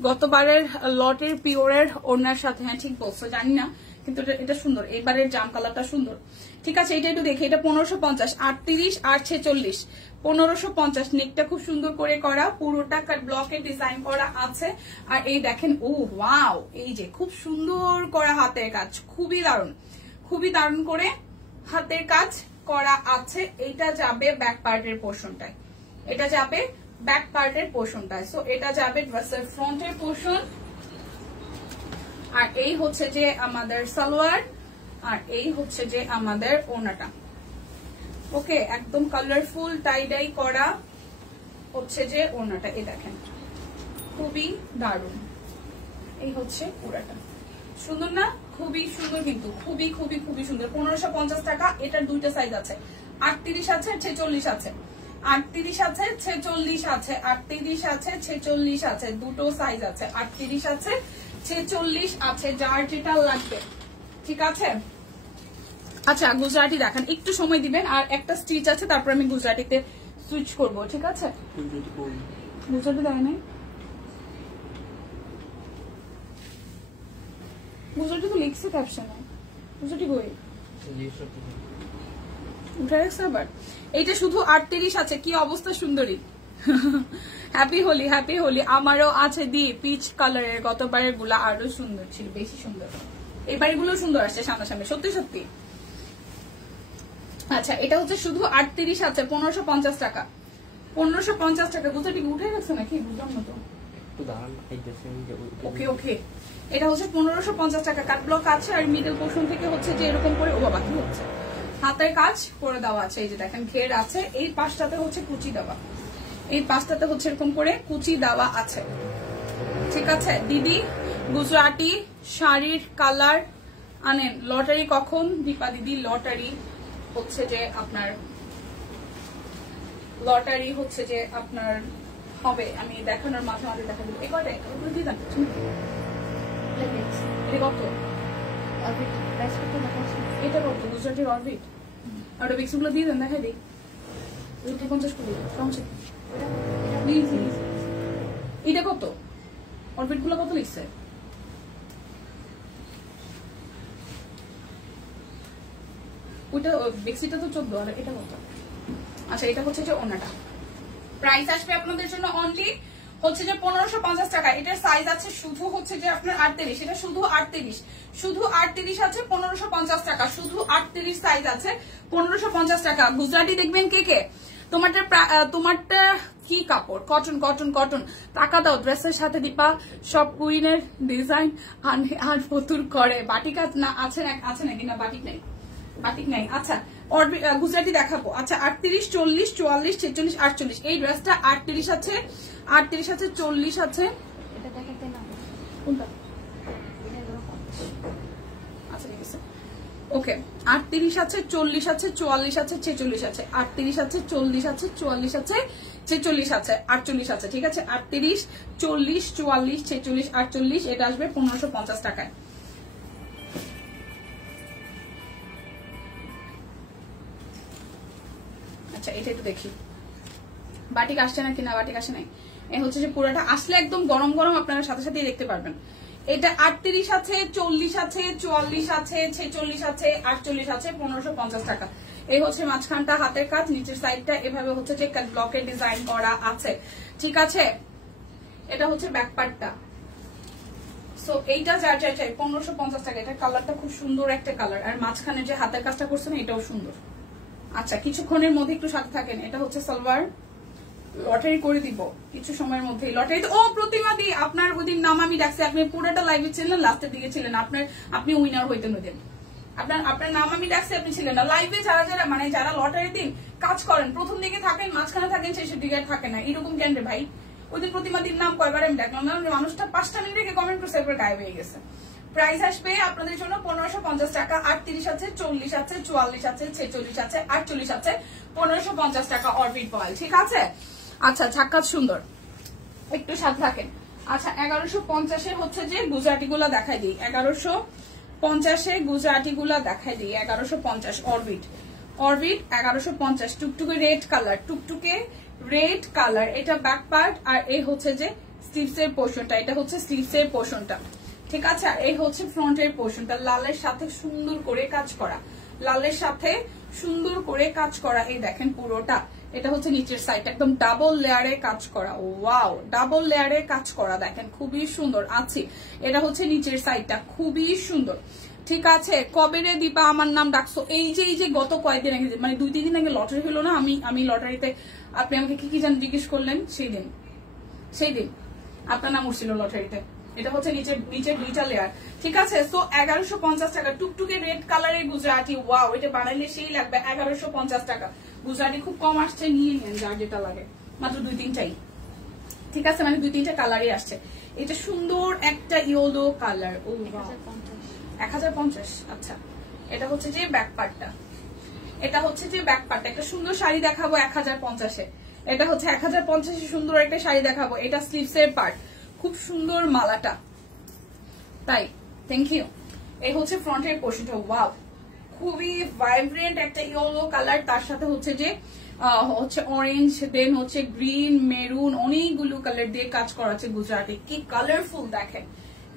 গতবারের লটের পিওরের ওড়নার সাথে। হ্যাঁ, ঠিক বলছো, জানি না, কিন্তু এটা সুন্দর। এবারের জাম কালারটা সুন্দর, ঠিক আছে। এটা একটু দেখি, এটা 1550, 38 আর 46, 1550। নেকটা খুব সুন্দর করে করা, পুরোটা ব্লকের ডিজাইন করা আছে। আর এই দেখেন, ও ওয়াও, এই যে খুব সুন্দর করা হাতের কাজ, খুবই দারুণ, খুবই দারুণ করে হাতের কাজ করা আছে। এইটা যাবে ব্যাক পার্টের পোর্শনটায়, এটা যাবে ব্যাক পার্টের পোর্শনটায়। সো এটা যাবে ড্রেসের ফ্রন্টের পোর্শন। আর এই হচ্ছে যে আমাদের সালোয়ার, আর এই হচ্ছে যে আমাদের ওড়নাটা। ওকে, একদম কালারফুল টাই ডাই করা হচ্ছে যে ওড়নাটা, এই দেখেন খুবই দারুণ। এই হচ্ছে পুরাটা, সুন্দর না? খুবই সুন্দর, কিন্তু খুবই খুবই খুবই সুন্দর। 1550 টাকা। এটার দুইটা সাইজ আছে, 38 আছে, 46 আছে। 38 আছে, 46 আছে, 38 আছে, 46 আছে, দুটো সাইজ আছে, 38 আছে, 46 আছে, যার যেটা লাগবে। ঠিক আছে? আচ্ছা, গুজরাটি দেখান, একটু সময় দিবেন, আর একটা স্টিচ আছে, তারপর আমি গুজরাটিতে সুইচ করব। ঠিক আছে? গুজরাটি দেয় নাই, গুজরাটি তো লিখছে ক্যাপশনে। গুজরাটি বই উঠে রাখছে আবার। এইটা শুধু 38 আছে। কি অবস্থা সুন্দরী। Happy Holi, happy Holi. আমারও আছে দি পিচ কালারের, গতবারের গুলা আরো সুন্দর ছিল, বেশি সুন্দর। এবারের গুলো সুন্দর আসছে সামনাসামনি, সত্যি সত্যি। আচ্ছা, এটা হচ্ছে শুধু 38 আছে, 1550 টাকা। 1550 টাকা। গুজরাটি উঠে রাখছে নাকি বুঝলাম না তো। ওকে ওকে, এটা হচ্ছে 1550 টাকা। কাট ব্লক আছে, আর মিডল পোর্শন থেকে হচ্ছে যে এরকম করে, ও বাবা কি হচ্ছে, হাতের কাজ করে দেওয়া আছে। এই যে দেখেন ঘের আছে, এই পাশটাতে হচ্ছে কুচি দেওয়া, এই পাশটাতে হচ্ছে এরকম করে কুচি দেওয়া আছে। ঠিক আছে দিদি, গুজরাটি শাড়ির কালার আনেন। লটারি কখন দীপা দিদি? লটারি হচ্ছে যে আপনার, লটারি হচ্ছে যে আপনার হবে, আমি দেখানোর মাঝে মাঝে দেখা দিব। এটা কত? এটা কত? গুজরাটের অরবিট। আর ওটা বিক্সগুলো দিয়ে দেন, দেখাই দিই। 50 করে এটা কত? অরবিট গুলো কত লিখছে? ওইটা বেক্সিটা তো 14, আর এটা কত? আচ্ছা, এটা হচ্ছে যে ওনাটা। প্রাইস আসবে আপনাদের জন্য অনলি হচ্ছে যে 1550 টাকা। এটার সাইজ আছে শুধু হচ্ছে যে আপনার 38, এটা শুধু 38, শুধু 38 আছে, 1550 টাকা। শুধু 38 সাইজ আছে, 1550 টাকা। গুজরাটি দেখবেন কে কে? তোমারটা কি কাপড়? Cotton cotton cotton. টাকা দাও ড্রেসের সাথে দীপা, সব কুইনের ডিজাইন আর ফতুর করে। বাটিক না আছে নাকি? না বাটিক নাই, বাটিক নাই। আচ্ছা, গুজরাটি দেখাবো। আচ্ছা, 38, 40, 44, 46, 48। এই ড্রেসটা 38 আছে, 38 আছে, 40 আছে। কোনটা? আচ্ছা ঠিক আছে, ওকে। 38 আছে, 40 আছে, 44 আছে, 46 আছে। 38 আছে, 40 আছে, 44 আছে, 46 আছে, 48 আছে। ঠিক আছে, 38, 40, 44, 46, 48। এটা আসবে 1550 টাকায়। আচ্ছা, এটা একটু দেখি বাটিক আসছে নাকি না। বাটিক আসে নাই। এ হচ্ছে যে পুরোটা আসলে একদম গরম গরম আপনারা সাথে সাথে দেখতে পারবেন। এটা 38 আছে, 40 আছে, 44 আছে, 46 আছে, 48 আছে, 1550 টাকা। এই হচ্ছে মাঝখানটা হাতের কাজ, নিচের সাইডটা এভাবে হচ্ছে যে ব্লকের ডিজাইন করা আছে। ঠিক আছে, এটা হচ্ছে ব্যাক পার্টটা। সো এইটা যার যার চাই 1550 টাকা। এটা কালারটা খুব সুন্দর একটা কালার, আর মাঝখানে যে হাতের কাজটা করছে না, এটাও সুন্দর। আচ্ছা, কিছুক্ষণের মধ্যে একটু সাথে থাকেন। এটা হচ্ছে সালোয়ার, লটারি করে দিব কিছু সময়ের মধ্যে। লটারি ও প্রতিমা দি, আপনার ওইদিন নাম আমি ডাকছি, আপনি পুরোটা লাইভে ছিলেন, লাস্টের দিকে ছিলেন, আপনি উইনার হইতেন ওইদিন। আপনার নাম আমি ডাকছি, আপনি ছিলেন না লাইভে। যারা যারা মানে যারা লটারি দিন কাজ করেন, প্রথম দিকে থাকেন, মাঝখানে থাকেন, শেষের দিকে থাকে না, এরকম কেন রে ভাই? ওইদিন প্রতিমা দিন নাম কয়বার আমি ডাকলাম না, মানুষটা 5টা মিনিট রেখে কমেন্ট করছে, একবার গায়েব হয়ে গেছে। প্রাইস আসবে আপনাদের জন্য 1550 টাকা। 38 আছে, 40 আছে, 44 আছে, 46 আছে, 48 আছে, 1550 টাকা অরবিট বয়েল। ঠিক আছে। আচ্ছা, ঝাক্কাত সুন্দর, একটু সাথে থাকেন। আচ্ছা, 1150 হচ্ছে যে গুজরাটি গুলা দেখাই দিই। 1150 গুজরাটি গুলা দেখাই দিই। 1150 অরবিট, অরবিট 1150। টুকটুকে রেড কালার, টুকটুকে রেড কালার। এটা ব্যাক পার্ট, আর এই হচ্ছে যে স্লিভস এর পোর্শনটা। এটা হচ্ছে স্লিভস এর পোর্শনটা। ঠিক আছে, আর এই হচ্ছে ফ্রন্টের পোর্শনটা। লালের সাথে সুন্দর করে কাজ করা, লালের সাথে সুন্দর করে কাজ করা। এই দেখেন পুরোটা। এটা হচ্ছে নিচের সাইড, একদম ডাবল লেয়ারে কাজ করা। ওয়াও, ডাবল লেয়ারে কাজ করা, দেখেন খুবই সুন্দর আছে। এটা হচ্ছে নিচের সাইডটা, খুবই সুন্দর। ঠিক আছে, কবে রে দীপা আমার নাম ডাকছো? এই যে গত কয়েকদিন আগে, মানে 2-3 দিন আগে লটারি হলো না, আমি লটারিতে আপনি আমাকে কি জান জিজ্ঞেস করলেন, সেই দিন আপনার নাম উঠছিল লটারিতে। এটা হচ্ছে নিচের দুইটা লেয়ার। ঠিক আছে, সো 1150 টাকা। টুকটুকে রেড কালারের গুজরাটি। ওয়াও, এটা বানাইলে সেই লাগবে। 1150 টাকা। গুজরাটি খুব কম আসছে, নিয়ে নেন যার যেটা লাগে। মাত্র 2-3টাই, ঠিক আছে, মানে 2-3টা কালারই আসছে। এটা সুন্দর একটা ইয়েলো কালার, ও 1050। আচ্ছা, এটা হচ্ছে যে ব্যাক পার্টটা, এটা হচ্ছে যে ব্যাক পার্টটা। একটা সুন্দর শাড়ি দেখাবো 1050-এ, এটা হচ্ছে 1050-এ সুন্দর একটা শাড়ি দেখাবো। এটা স্লিভস এর পার্ট, খুব সুন্দর মালাটা, তাই থ্যাংক ইউ। এই হচ্ছে ফ্রন্টের পোর্শনটা, ওয়াও খুবই ভাইব্রেন্ট একটা ইয়েলো কালার, তার সাথে হচ্ছে যে হচ্ছে অরেঞ্জ, দেন হচ্ছে গ্রিন, মেরুন, অনেকগুলো কালার দিয়ে কাজ করা আছে গুজরাটি। কি কালারফুল দেখেন,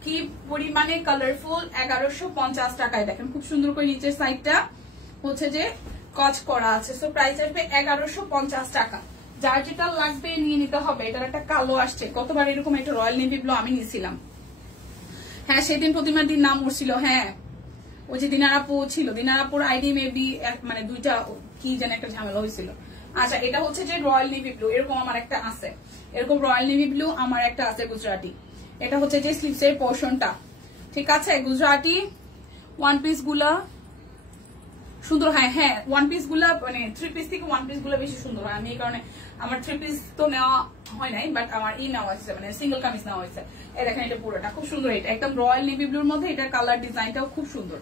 কি পরিমাণে কালারফুল। 1150 টাকায় দেখেন, খুব সুন্দর করে নিচের সাইডটা হচ্ছে যে কাজ করা আছে। সো প্রাইস আসবে 1150 টাকা। যার যেটা লাগবে নিয়ে নিতে হবে। এটার একটা কালো আসছে, গতবার এরকম একটা রয়্যাল নেভি ব্লু আমি নিয়েছিলাম। হ্যাঁ, সেদিন প্রতিমার দিন নাম উঠছিল। হ্যাঁ, ওই যে দিনারাপু ছিল, দিনারাপুর আইডি মেবি মানে 2টা কি যেন একটা ঝামেলা হয়েছিল। আচ্ছা, এটা হচ্ছে যে রয়্যাল নেভি ব্লু, এরকম আমার একটা আছে, এরকম রয়্যাল নেভি ব্লু আমার একটা আছে গুজরাটি। এটা হচ্ছে যে স্লিভস এর পোর্শনটা, ঠিক আছে। গুজরাটি ওয়ান পিস গুলা সুন্দর হয়। হ্যাঁ, ওয়ান পিস গুলা মানে 3 পিস থেকে 1 পিস গুলা বেশি সুন্দর হয়। আমি এই কারণে আমার 3 পিস তো নেওয়া হয় নাই, বাট আমার নেওয়া হয়েছে, মানে সিঙ্গেল কামিজ নেওয়া হয়েছে। এই দেখেন, এটা পুরোটা খুব সুন্দর। এটা একদম রয়্যাল নেভি ব্লুর মধ্যে, এটার কালার ডিজাইনটাও খুব সুন্দর।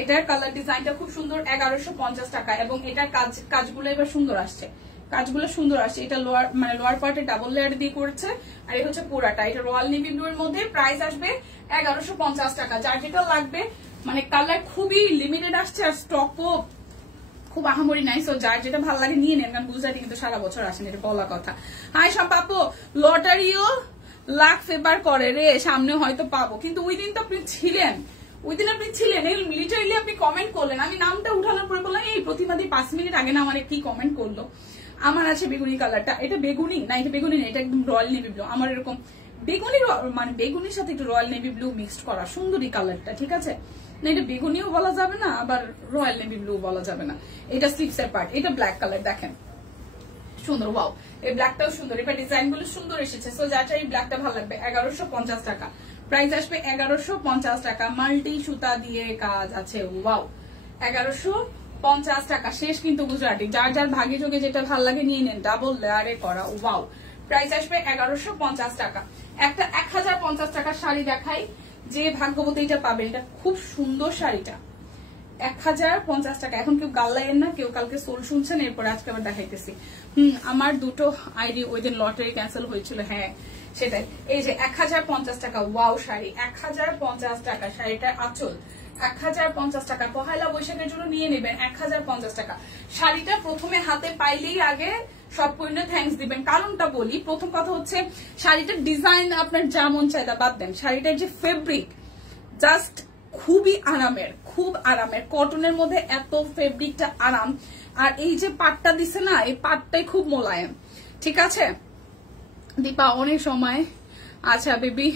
এটার কালার ডিজাইনটা খুব সুন্দর, 1150 টাকা। এবং এটার কাজগুলো এবার সুন্দর আসছে, কাজগুলো সুন্দর আসছে। এটা লোয়ার মানে লোয়ার পার্টে ডাবল লেয়ার দিয়ে করেছে, আর এই হচ্ছে পুরাটা। এটা রয়্যাল নেভি ব্লুর মধ্যে, প্রাইস আসবে 1150 টাকা। যার যেটা লাগবে, মানে কালার খুবই লিমিটেড আসছে, আর স্টকও খুব আহামরি নাই। সো যার যেটা ভালো লাগে নিয়ে নেন, কারণ গুজরাটি কিন্তু সারা বছর আসেন, এটা বলা কথা। হাই সম্পাপু, লটারিও লাখ ফেভার করে রে, সামনে হয়তো পাবো। কিন্তু ওই দিন তো আপনি ছিলেন, ওই দিন আপনি ছিলেন, এই লিটারালি আপনি কমেন্ট করলেন। আমি নামটা উঠানোর পরে বললাম এই প্রতিমাদি 5 মিনিট আগে না আমার কি কমেন্ট করলো। আমার আছে বেগুনি কালারটা, এটা বেগুনি না, এটা বেগুনি না, এটা একদম রয়্যাল নেভি ব্লু। আমার এরকম বেগুনি মানে বেগুনির সাথে একটু রয়্যাল নেভি ব্লু মিক্সড করা, সুন্দরী কালারটা, ঠিক আছে। না, এটা বেগুনিও বলা যাবে না, আবার রয়্যাল নেভি ব্লু বলা যাবে না। এটা স্লিভসের পার্ট, এটা ব্ল্যাক কালার দেখেন, সুন্দর। ওয়াও, এই ব্ল্যাকটাও সুন্দর, এবার ডিজাইন গুলো সুন্দর এসেছে। সো যাটা এই ব্ল্যাকটা ভালো লাগবে, 1150 টাকা। প্রাইস আসবে 1150 টাকা। মাল্টি সুতা দিয়ে কাজ আছে, ওয়াও 1150 টাকা। শেষ কিন্তু গুজরাটি, যার যার ভাগে যোগে যেটা ভালো লাগে নিয়ে নেন, ডাবল লেয়ারে করা, ওয়াও। প্রাইস আসবে 1150 টাকা। একটা 1050 টাকার শাড়ি দেখাই, যে ভাগ্যবতী এটা পাবে। এটা খুব সুন্দর শাড়িটা, 1050 টাকা। এখন কেউ গাল্লাইয়ের না, কেউ কালকে সোল শুনছেন, এরপর আজকে আবার দেখাইতেছি। আমার 2টো আইডি ওই দিন লটারি ক্যান্সেল হয়েছিল। হ্যাঁ, সেটাই। এই যে 1050 টাকা, ওয়াও শাড়ি 1050 টাকা। শাড়িটার আঁচল 1050 টাকা। পহেলা বৈশাখের জন্য নিয়ে নেবেন 1050 টাকা। শাড়িটা প্রথমে হাতে পাইলেই আগে সব পণ্য থ্যাঙ্কস দিবেন। কারণটা বলি, প্রথম কথা হচ্ছে শাড়িটার ডিজাইন আপনার যা মন চায় তা বাদ দেন, শাড়িটার যে ফেব্রিক জাস্ট খুবই আরামের, খুব আরামের। কটনের মধ্যে এত ফেব্রিকটা আরাম, আর এই যে পাটটা দিছে না, এই পাটটাই খুব মোলায়েম, ঠিক আছে। দীপা অনেক সময়, আচ্ছা বেবি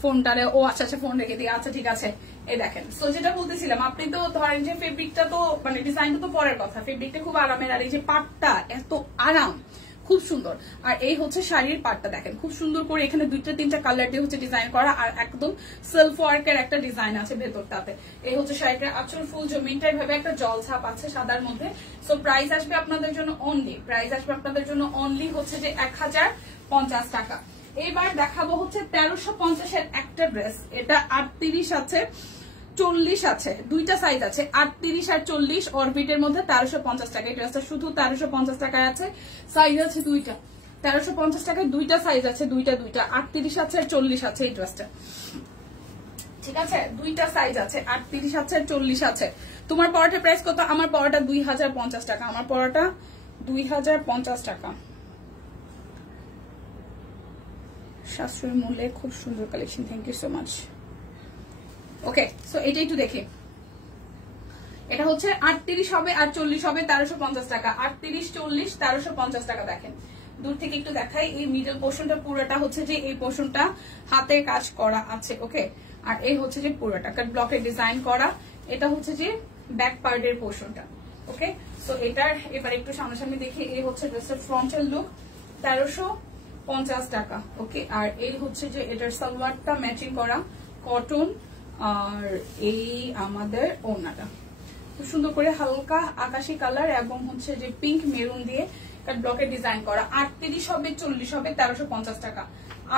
ফোনটারে, ও আচ্ছা আচ্ছা ফোন রেখে দিই, আচ্ছা ঠিক আছে। এই দেখেন, সো যেটা বলতেছিলাম, আপনি তো ধরেন যে ফেব্রিকটা তো মানে ডিজাইনটা তো পরের কথা, ফেব্রিকটা খুব আরামের, আর এই যে পাটটা এত আরাম, খুব সুন্দর। আর এই হচ্ছে শাড়ির পাটটা দেখেন, খুব সুন্দর করে এখানে 2-3টা কালার দিয়ে হচ্ছে ডিজাইন করা, আর একদম সেলফ ওয়ার্কের একটা ডিজাইন আছে ভেতরটাতে। এই হচ্ছে শাড়িটার আঁচল, ফুল জমিনটা এভাবে একটা জল ছাপ আছে সাদার মধ্যে। সো প্রাইস আসবে আপনাদের জন্য অনলি, প্রাইস আসবে আপনাদের জন্য অনলি হচ্ছে যে 1050 টাকা। এবার দেখাবো হচ্ছে 1350-এর একটা ড্রেস। এটা 38 আছে, 40 আছে, 2টা সাইজ আছে, 38 আর 40 অরবিটের মধ্যে 1350 টাকা। এই ড্রেসটা শুধু 1350 টাকায় আছে, সাইজ আছে 2টা। 1350 টাকায় 2টা সাইজ আছে, 2টা 38 আছে আর 40 আছে এই ড্রেসটা, ঠিক আছে। 2টা সাইজ আছে, 38 আছে আর 40 আছে। তোমার পরাটার প্রাইস কত? আমার পরাটা 2050 টাকা, আমার পরাটা 2050 টাকা। সাশ্রয়ী মূল্যে খুব সুন্দর collection, thank you so much. Okay, so এটা একটু দেখি। এটা হচ্ছে 38 হবে আর 40 হবে 1350 টাকা। 38, 40, 1350 টাকা। দেখেন দূর থেকে একটু দেখাই, এই মিডল পোর্শনটা পুরোটা হচ্ছে যে এই পোর্শনটা হাতে কাজ করা আছে, ওকে। আর এই হচ্ছে যে পুরোটা কাট ব্লকের ডিজাইন করা, এটা হচ্ছে যে ব্যাক পার্টের পোর্শনটা, ওকে। সো এটার এবার একটু সামনাসামনি দেখি। এই হচ্ছে ড্রেসের ফ্রন্টের লুক, 1350 টাকা, ওকে। আর এই হচ্ছে যে এটার সালোয়ারটা ম্যাচিং করা কটন, আর এই আমাদের ওড়নাটা খুব সুন্দর করে হালকা আকাশি কালার এবং হচ্ছে যে পিঙ্ক মেরুন দিয়ে কাট ব্লকের ডিজাইন করা। 38 হবে 40 হবে 1350 টাকা।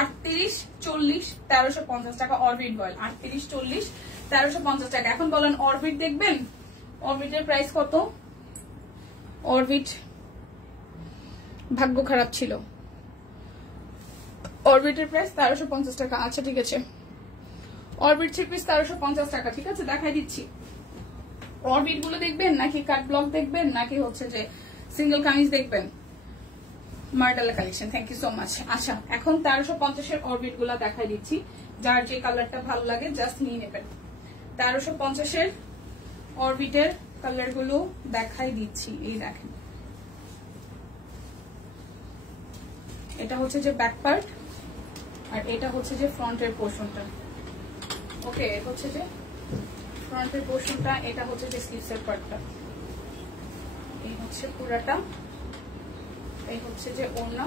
38 40 1350 টাকা অরবিট বয়েল। 38 40 1350 টাকা। এখন বলেন অরবিট দেখবেন, অরবিটের প্রাইস কত? অরবিট ভাগ্য খারাপ ছিল, অরবিটের প্রাইস 1350 টাকা। আচ্ছা ঠিক আছে, অরবিট 3 পিস 1350 টাকা। ঠিক আছে, দেখাই দিচ্ছি। অরবিট গুলো দেখবেন নাকি কাট ব্লক দেখবেন নাকি হচ্ছে যে সিঙ্গেল কামিজ দেখবেন? মার্ডালা collection, thank you so much. আচ্ছা, এখন 1350 এর অরবিট গুলা দেখাই দিচ্ছি। যার যে কালারটা ভালো লাগে জাস্ট নিয়ে নেবেন। 1350 এর অরবিটের কালার গুলো দেখাই দিচ্ছি। এই দেখেন, এটা হচ্ছে যে ব্যাক পার্ট আর এটা হচ্ছে যে ফ্রন্টের পোর্শনটা। ওকে, এটা হচ্ছে যে ফ্রন্টের পোর্শনটা, এটা হচ্ছে যে স্লিভসের পার্টটা। এই হচ্ছে পুরাটা, এই হচ্ছে যে ওড়না,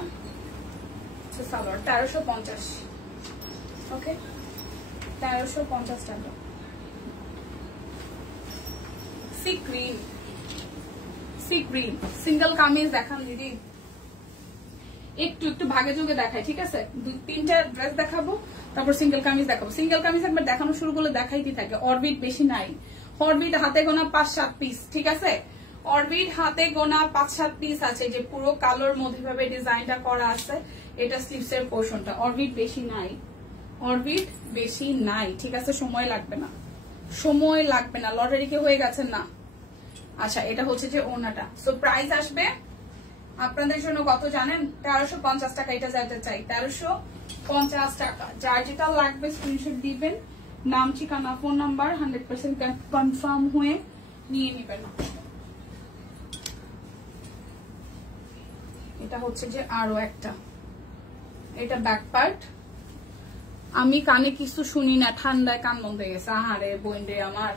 হচ্ছে সালোয়ার। 1350। ওকে, 1350 টাকা। Sea green, sea green single kameez দেখান দিদি, একটু একটু ভাগে যোগে দেখাই। ঠিক আছে, 2-3টা ড্রেস দেখাবো, তারপর সিঙ্গেল কামিজ দেখাবো। সিঙ্গেল কামিজ একবার দেখানো শুরু করলে দেখাইতে থাকে। অরবিট বেশি নাই, অরবিট হাতে গোনা 5-7 পিস। ঠিক আছে, অরবিট হাতে গোনা 5-7 পিস আছে। যে পুরো কালোর মধ্যে ভাবে ডিজাইনটা করা আছে, এটা স্লিভসের পোর্শনটা। অরবিট বেশি নাই, অরবিট বেশি নাই। ঠিক আছে, সময় লাগবে না, সময় লাগবে না, লটারি কে হয়ে গেছেন না। আচ্ছা, এটা হচ্ছে যে ওড়নাটা। সো প্রাইস আসবে আপনাদের জন্য কত জানেন? 1350 টাকা। এটা যাতে চাই 1350 টাকা। যার যেটা লাগবে স্ক্রিনশট দিবেন, নাম ঠিকানা ফোন নাম্বার 100% কনফার্ম হয়ে নিয়ে নেবেন। এটা হচ্ছে যে আরো একটা, এটা ব্যাক পার্ট। আমি কানে কিছু শুনি না, ঠান্ডায় কান বন্ধ হয়ে গেছে। আহারে বইন্ডে আমার,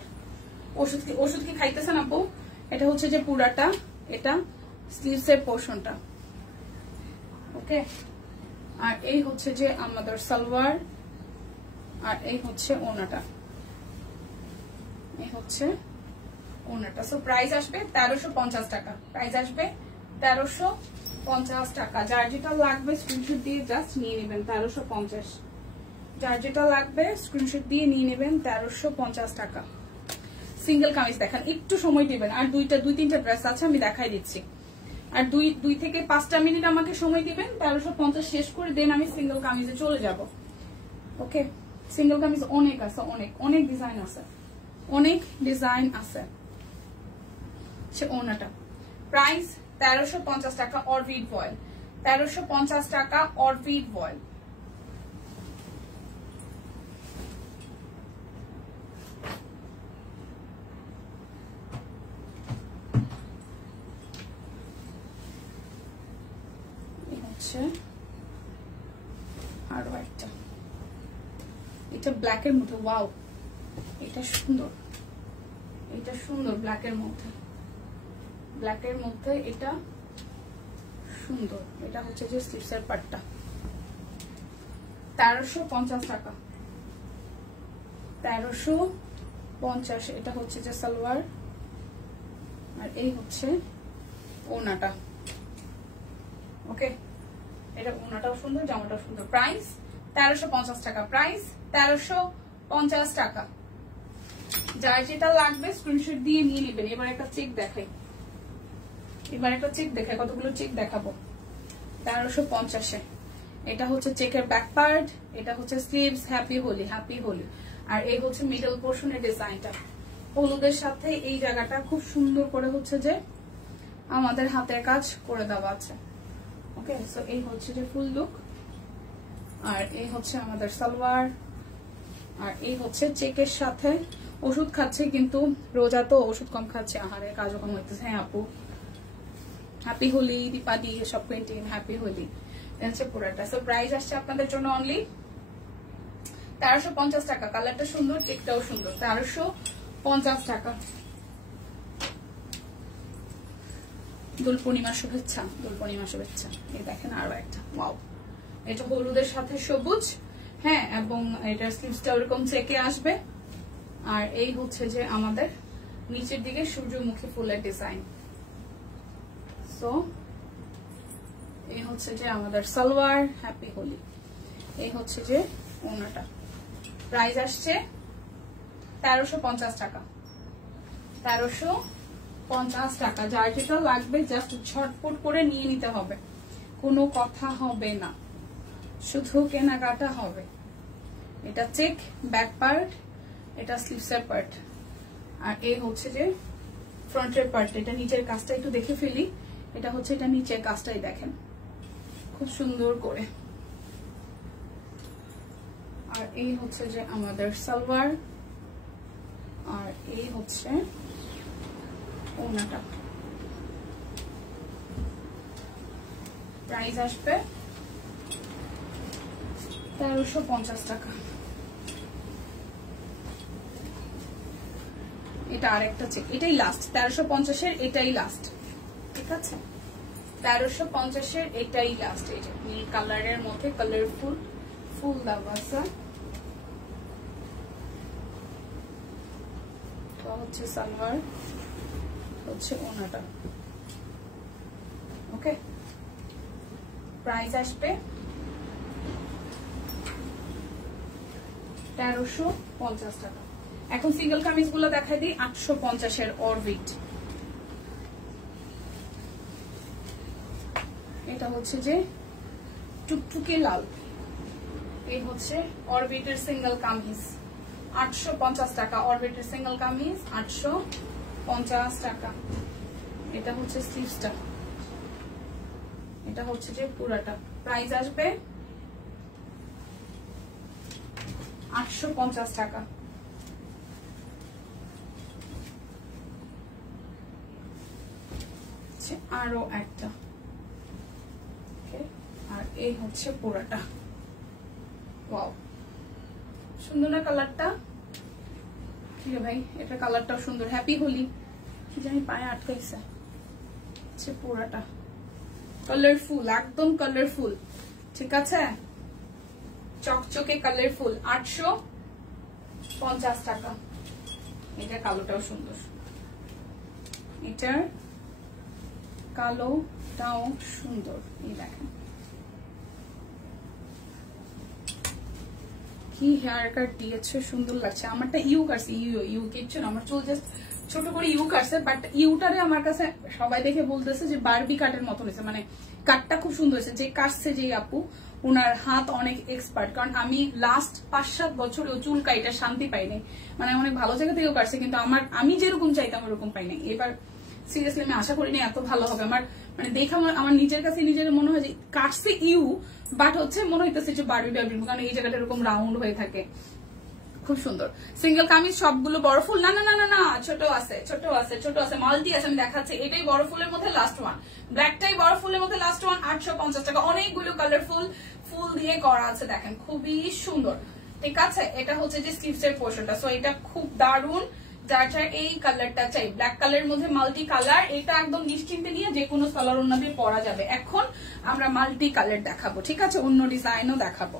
ওষুধ কি খাইতেছেন আপু? এটা হচ্ছে যে পুরাটা, এটা স্লিভসের পোর্শনটা। ওকে, আর এই হচ্ছে যে আমাদের সালোয়ার, আর এই হচ্ছে ওড়নাটা, এই হচ্ছে ওড়নাটা। সো প্রাইস আসবে 1350 টাকা। প্রাইস আসবে 1350 টাকা। যার যেটা লাগবে স্ক্রিনশট দিয়ে জাস্ট নিয়ে নেবেন 1350। যার যেটা লাগবে স্ক্রিনশট দিয়ে নিয়ে নেবেন 1350 টাকা। সিঙ্গেল কামিজ দেখান, একটু সময় দিবেন। আর 2-3টা ড্রেস আছে, আমি দেখাই দিচ্ছি। আর 2 থেকে 5টা মিনিট আমাকে সময় দিবেন। 1350 শেষ করে দেন আমি সিঙ্গেল কামিজে চলে যাব। ওকে, সিঙ্গেল কামিজ অনেক আছে, অনেক অনেক ডিজাইন আছে, অনেক ডিজাইন আছে। সে ওনাটা প্রাইস 1350 টাকা। অরবিট ভয়েল 1350 টাকা। অরবিট ভয়েল। আরো একটা, এটা ব্ল্যাকের মধ্যে। ওয়াও, এটা সুন্দর, এটা সুন্দর ব্ল্যাকের মধ্যে, ব্ল্যাকের মধ্যে এটা সুন্দর। এটা হচ্ছে যে স্লিভসের পার্টটা। 1350 টাকা। 1350। এটা হচ্ছে যে সালোয়ার, আর এই হচ্ছে ওড়নাটা। ওকে, এটা ওড়নাটাও সুন্দর, জামাটাও সুন্দর। প্রাইস 1350 টাকা। প্রাইস 1350 টাকা। যার যেটা লাগবে স্ক্রিনশট দিয়ে নিয়ে নেবেন। এবার একটা চেক দেখাই, এবার একটা চেক দেখাই, কতগুলো চেক দেখাবো। 1350-এ এটা হচ্ছে চেকের ব্যাক পার্ট, এটা হচ্ছে sleeves. Happy Holi, happy Holi. আর এই হচ্ছে মিডল পোর্শনের ডিজাইনটা। হলুদের সাথে এই জায়গাটা খুব সুন্দর করে হচ্ছে যে আমাদের হাতের কাজ করে দেওয়া আছে। ওকে, সো এই হচ্ছে যে ফুল লুক, আর এই হচ্ছে আমাদের সালোয়ার, আর এই হচ্ছে চেকের সাথে। ওষুধ খাচ্ছে কিন্তু রোজা তো ওষুধ কম খাচ্ছে, আহারে কাজও কম হইতেছে। হ্যাঁ আপু, হ্যাপি হোলি দীপাদি, সব পেন্টিং হ্যাপি হোলি। হচ্ছে পুরাটা। সো প্রাইস আসছে আপনাদের জন্য অনলি 1350 টাকা। কালারটা সুন্দর, চেকটাও সুন্দর। 1350 টাকা। দোল পূর্ণিমার শুভেচ্ছা, দোল পূর্ণিমার শুভেচ্ছা। এই দেখেন আরো একটা, ওয়াও, এটা হলুদের সাথে সবুজ। হ্যাঁ, এবং এটার স্লিভসটা ওরকম চেকে আসবে। আর এই হচ্ছে যে আমাদের নিচের দিকে সূর্যমুখী ফুলের ডিজাইন। সো হচ্ছে যে আমাদের সালোয়ার, হ্যাপি হোলি। এই হচ্ছে যে ওনাটা, প্রাইস আসছে 1350 টাকা। 1350 টাকা। যার যেটা লাগবে জাস্ট ঝটপট করে নিয়ে নিতে হবে, কোনো কথা হবে না, শুধু কেনাকাটা হবে। এটা চেক ব্যাক পার্ট, এটা স্লিভসের পার্ট, আর এই হচ্ছে যে ফ্রন্টের পার্ট। এটা নিচের কাজটা একটু দেখে ফেলি, এটা হচ্ছে এটা নিচের কাজটাই দেখেন খুব সুন্দর করে। আর এই হচ্ছে যে আমাদের সালোয়ার, আর এই হচ্ছে ওনাটা। প্রাইস আসবে 1350 টাকা। এটা আরেকটা চেক, এটাই লাস্ট 1350-এর, এটাই লাস্ট, ঠিক আছে? 1350-এর এটাই লাস্ট। এই যে নীল কালারের মধ্যে কালারফুল ফুল দেওয়া আছে। তো হচ্ছে সালোয়ার, হচ্ছে ওনাটা। ওকে, প্রাইস আসবে 1350 টাকা। এখন সিঙ্গেল কামিজ গুলো দেখাই দিই। 850-এর অরবিট, এটা হচ্ছে যে টুকটুকে লাল। এই হচ্ছে অরবিটের সিঙ্গেল কামিজ, 850 টাকা। অরবিটের সিঙ্গেল কামিজ 850 টাকা। এটা হচ্ছে স্লিভসটা, এটা হচ্ছে যে পুরাটা। প্রাইস আসবে 850 টাকা। আরো একটা, আর এই হচ্ছে পুরাটা। ওয়াও, সুন্দর না কালারটা? ঠিক ভাই, এটা কালারটাও সুন্দর। হ্যাপি হোলি। কি জানি পায়ে আটকাইছে। পুরাটা কালারফুল, একদম কালারফুল, ঠিক আছে? চকচকে কালারফুল, 850 টাকা। এটা কালোটাও সুন্দর, এটার কালোটাও সুন্দর। এই দেখেন কি হেয়ার কাট দিয়েছে, সুন্দর লাগছে। আমারটা ইউ কাটছে, ইউ কিচ্ছু না, আমার চুল জাস্ট ছোট করে ইউ কাটছে, বাট ইউটারে আমার কাছে সবাই দেখে বলতেছে যে বারবি কাটের মতো হয়েছে, মানে কাটটা খুব সুন্দর হয়েছে। যে কাটছে যে আপু, ওনার হাত অনেক এক্সপার্ট, কারণ আমি লাস্ট 5-7 বছর ও চুল কাইটা শান্তি পাইনি, মানে অনেক ভালো জায়গা থেকেও কাটছে, কিন্তু আমি যেরকম চাইতাম ওরকম পাইনি। এবার সিরিয়াসলি আমি আশা করিনি এত ভালো হবে। আমার মানে দেখে আমার নিজের কাছে নিজের মনে হয় যে কাটছে ইউ, বাট হচ্ছে মনে হইতেছে যে বারবি, কারণ এই জায়গাটা এরকম রাউন্ড হয়ে থাকে। খুব সুন্দর সিঙ্গেল কামিজ, সবগুলো বড় ফুল। না না না না না, ছোট আছে, ছোট আছে, ছোট আছে, মাল্টি আছে। আমি দেখাচ্ছি, এটাই বড় ফুলের মধ্যে লাস্ট ওয়ান, ব্ল্যাকটাই বড় ফুলের মধ্যে লাস্ট ওয়ান। 850 টাকা। অনেকগুলো কালারফুল ফুল দিয়ে করা আছে, দেখেন খুবই সুন্দর, ঠিক আছে? এটা হচ্ছে যে স্লিভসের পোর্শনটা। সো এটা খুব দারুন। যার যার এই কালারটা চাই, ব্ল্যাক কালারের মধ্যে মাল্টি কালার, এটা একদম নিশ্চিন্তে নিয়ে যে কোনো সালোয়ার ওড়না দিয়ে পরা যাবে। এখন আমরা মাল্টি কালার দেখাবো, ঠিক আছে? অন্য ডিজাইনও দেখাবো,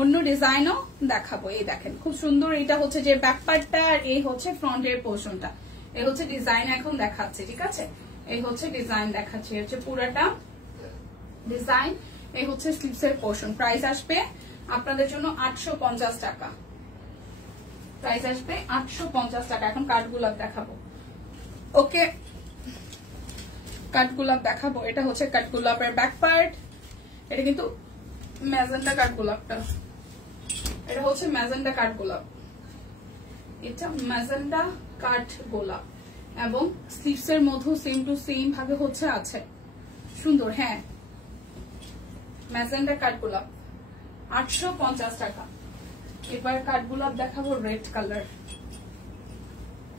অন্য ডিজাইনও দেখাবো। এই দেখেন খুব সুন্দর। এটা হচ্ছে যে ব্যাক পার্টটা, আর এই হচ্ছে ফ্রন্টের পোর্শনটা। এই হচ্ছে ডিজাইন এখন দেখাচ্ছে, ঠিক আছে? এই হচ্ছে ডিজাইন দেখাচ্ছে, হচ্ছে পুরাটা ডিজাইন। এই হচ্ছে স্লিভসের পোর্শন। প্রাইস আসবে আপনাদের জন্য 850 টাকা। প্রাইস আসবে 850 টাকা। এখন কাঠগোলাপ দেখাবো। ওকে, কাঠগোলাপ দেখাবো। এটা হচ্ছে কাঠগোলাপের ব্যাক পার্ট। এটা কিন্তু ম্যাজেন্টা কাঠগোলাপটা, এটা হচ্ছে ম্যাজেন্টা কাঠগোলাপ, এটা ম্যাজেন্টা কাঠগোলাপ, এবং স্লিভসের মধ্যে সেম টু সেম ভাবে হচ্ছে আছে সুন্দর। হ্যাঁ, ম্যাজেন্টা কাঠগোলাপ 850 টাকা। এবার কাঠগোলাপ দেখাবো রেড কালার,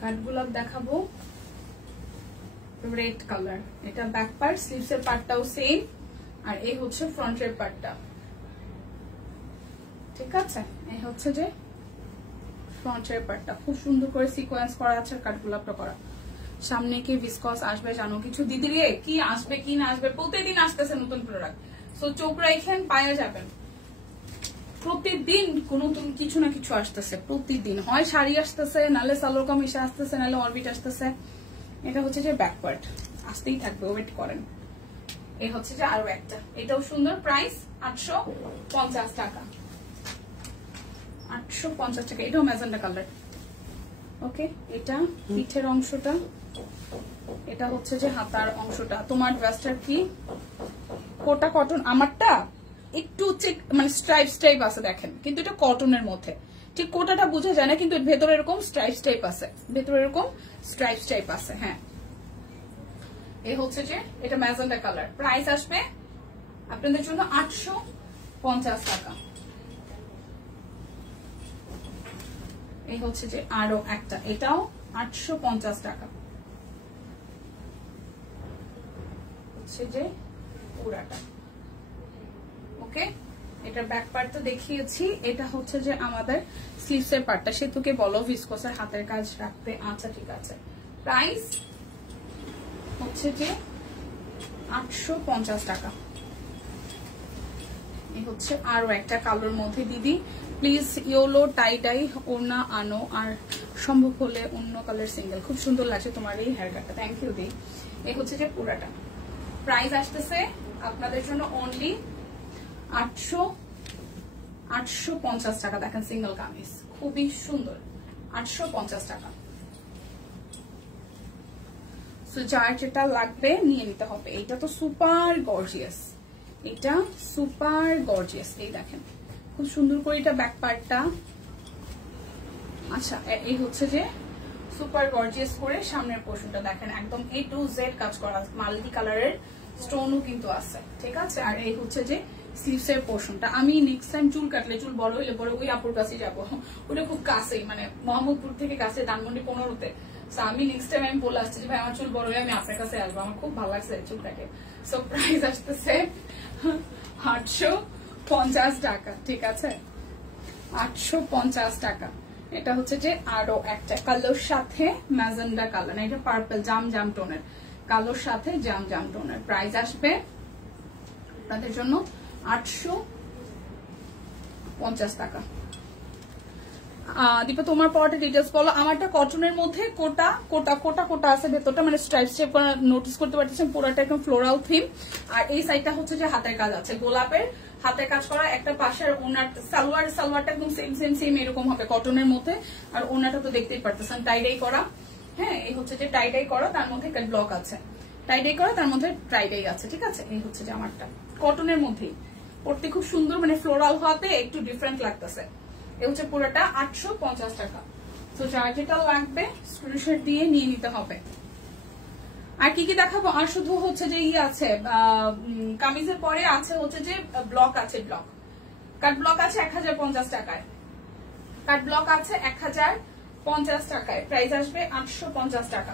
কাঠগোলাপ দেখাবো রেড কালার। এটা ব্যাক পার্ট, স্লিভসের পার্টটাও সেম, আর এই হচ্ছে ফ্রন্টের পার্টটা, ঠিক আছে? এই হচ্ছে যে ফ্রন্টের পার্টটা, খুব সুন্দর করে সিকোয়েন্স করা আছে, কাঠগোলাপটা করা। সামনে কি ভিসকস আসবে জানো কিছু দিদি রে, কি আসবে কি না আসবে, প্রতিদিন আসতেছে নতুন প্রোডাক্ট। সো চোখ রাখেন, পাওয়া যাবেন প্রতিদিন নতুন কিছু না কিছু আসতেছে। প্রতিদিন হয় শাড়ি আসতেছে, নাহলে সালোয়ার কামিজ আসতেছে, নাহলে অরবিট আসতেছে। এটা হচ্ছে যে ব্যাক পার্ট, আসতেই থাকবে, ওয়েট করেন। এই হচ্ছে যে আরো একটা, এটাও সুন্দর, প্রাইস 850 টাকা। 850 টাকা, এটাও ম্যাজেন্ডা কালার। ওকে, এটা পিঠের অংশটা, এটা হচ্ছে যে হাতার অংশটা। তোমার ড্রেসটার কি কোটা কটন, আমারটা একটু মানে স্ট্রাইপ স্ট্রাইপ আছে দেখেন, কিন্তু এটা কটনের মধ্যে, ঠিক কোটাটা বোঝা যায় না, কিন্তু ভেতরে এরকম স্ট্রাইপ স্ট্রাইপ আছে, ভেতরে এরকম স্ট্রাইপ স্ট্রাইপ আছে। হ্যাঁ, এই হচ্ছে যে এটা ম্যাজেন্ডা কালার, প্রাইস আসবে আপনাদের জন্য 850 টাকা। এই হচ্ছে যে আরো একটা, এটাও 850 টাকা। হচ্ছে যে পুরাটা। ওকে, এটা ব্যাক পার্ট তো দেখিয়েছি, এটা হচ্ছে যে আমাদের স্লিভসের পার্টটা। সেতুকে বলো ভিসকোসের হাতের কাজ রাখতে। আচ্ছা ঠিক আছে, প্রাইস হচ্ছে যে 850 টাকা। এই হচ্ছে আরো একটা কালোর মধ্যে। দিদি প্লিজ ইয়েলো টাই ডাই ওড়না আনো, আর সম্ভব হলে অন্য কালার সিঙ্গেল। খুব সুন্দর লাগছে তোমার এই হেয়ার কাটটা, থ্যাংক ইউ দি। এই হচ্ছে যে পুরাটা, প্রাইস আসতেছে আপনাদের জন্য অনলি 850 টাকা। দেখেন সিঙ্গেল কামিজ খুবই সুন্দর, 850 টাকা। যার যেটা লাগবে নিয়ে নিতে হবে। এটা তো সুপার গর্জিয়াস, এটা সুপার গর্জিয়াস। এই দেখেন খুব সুন্দর করে এটা ব্যাক পার্টটা। আচ্ছা, এই হচ্ছে যে সুপার গর্জিয়াস করে সামনের পোর্শনটা দেখেন, একদম A to Z কাজ করা, মাল্টি কালারের স্টোনও কিন্তু আছে, ঠিক আছে। আর এই হচ্ছে যে স্লিভসের পোর্শনটা। আমি নেক্সট টাইম চুল কাটলে, চুল বড় হইলে পরে ওই আপুর কাছে যাবো, ওটা খুব কাছেই, মানে মোহাম্মদপুর থেকে কাছে, ধানমন্ডি 15-তে। আমি নেক্সট টাইম আমি বলে আসছি যে ভাই আমার চুল বড় হয়ে আমি আপনার কাছে আসবো, আমার খুব ভালো লাগছে চুলটাকে। সো প্রাইস আসতেছে 850 টাকা, ঠিক আছে, 850 টাকা। এটা হচ্ছে যে আরো একটা কালোর সাথে ম্যাজেন্ডা কালার, না এটা পার্পল জাম জাম টোনের, কালোর সাথে জাম জাম টোনের। প্রাইস আসবে আপনাদের জন্য 850 টাকা। দীপা তোমার পরটা ডিটেলস বলো। আমারটা কটনের মধ্যে কোটা কোটা কোটা কোটা আছে ভেতরটা, মানে স্ট্রাইপ স্ট্রাইপ করা নোটিস করতে পারতেছেন, পুরোটা একদম ফ্লোরাল থিম। আর এই সাইডটা হচ্ছে যে হাতের কাজ আছে, গোলাপের হাতের কাজ করা। একটা পাশের ওনার সালোয়ারটা একদম সেম সেম সেম এরকম হবে কটনের মধ্যে। আর ওনাটা তো দেখতেই পারতেছেন টাইডাই করা। হ্যাঁ, এই হচ্ছে যে টাইডাই করা, তার মধ্যে কাট ব্লক আছে, টাইডাই করা, তার মধ্যে টাইডাই আছে, ঠিক আছে। এই হচ্ছে যে আমারটা কটনের মধ্যেই, পড়তে খুব সুন্দর, মানে ফ্লোরাল হওয়াতে একটু ডিফারেন্ট লাগতেছে। এই হচ্ছে পুরোটা 850 টাকা। তো যার যেটা লাগবে স্ক্রিনশট দিয়ে নিয়ে নিতে হবে। আর কি কি দেখাবো, আর শুধু হচ্ছে যে আছে কামিজের পরে আছে হচ্ছে যে ব্লক আছে, ব্লক কাট ব্লক আছে 1050 টাকায়, কাট ব্লক আছে 1050 টাকায়। প্রাইস আসবে 850 টাকা,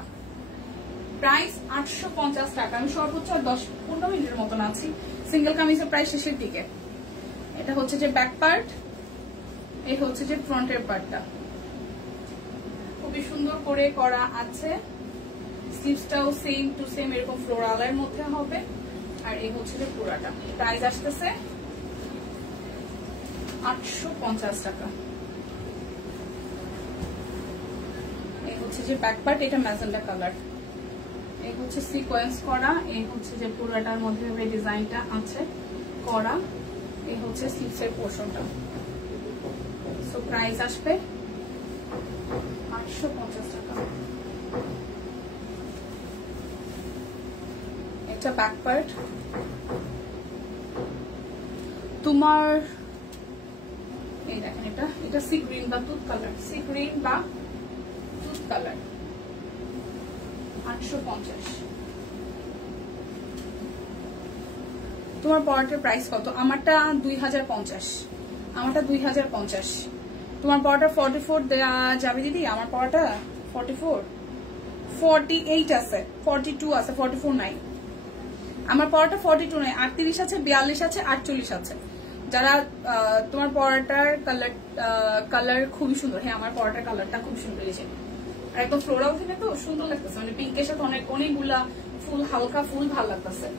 প্রাইস 850 টাকা। আমি সর্বোচ্চ 10-15 মিনিটের মতন আছি, সিঙ্গেল কামিজের প্রাইস শেষের দিকে। এটা হচ্ছে যে ব্যাক পার্ট, এই হচ্ছে যে ফ্রন্টের পার্টটা, খুবই সুন্দর করে করা আছে। স্লিভসটাও সেম টু সেম এরকম ফ্লোরালের মধ্যে হবে। আর এই হচ্ছে যে পুরাটা, প্রাইস আসতেছে 850 টাকা। এই হচ্ছে যে ব্যাক পার্ট, এটা ম্যাজেন্ডা কালার, এই হচ্ছে সিকোয়েন্স করা, এই হচ্ছে যে পুরাটার মধ্যে ডিজাইনটা আছে করা। এই হচ্ছে স্লিভসের পোর্শনটা। সো প্রাইস আসবে 850 টাকা। এটা ব্যাক পার্ট। তোমার এই দেখেন, এটা সি গ্রিন বা তুত কালার, সি গ্রিন বা তুত কালার, 850। তোমার পরাটার প্রাইস কত? আমারটা 2050, আমারটা 2050। তোমার পরাটা 44 দেয়া যাবে দিদি? আমার পরাটা 44, 48 আছে, 42 আছে, 44 নাই। আমার পরাটা 42 নাই, 38 আছে, 42 আছে, 48 আছে। যারা তোমার পরাটার কালার খুবই সুন্দর। হ্যাঁ, আমার পরাটার কালারটা খুব সুন্দর হয়েছে, আর একদম ফ্লোরাল থেকে তো সুন্দর লাগতেছে, মানে পিঙ্কের সাথে অনেকগুলা ফুল, হালকা ফুল ভালো লাগতেছে,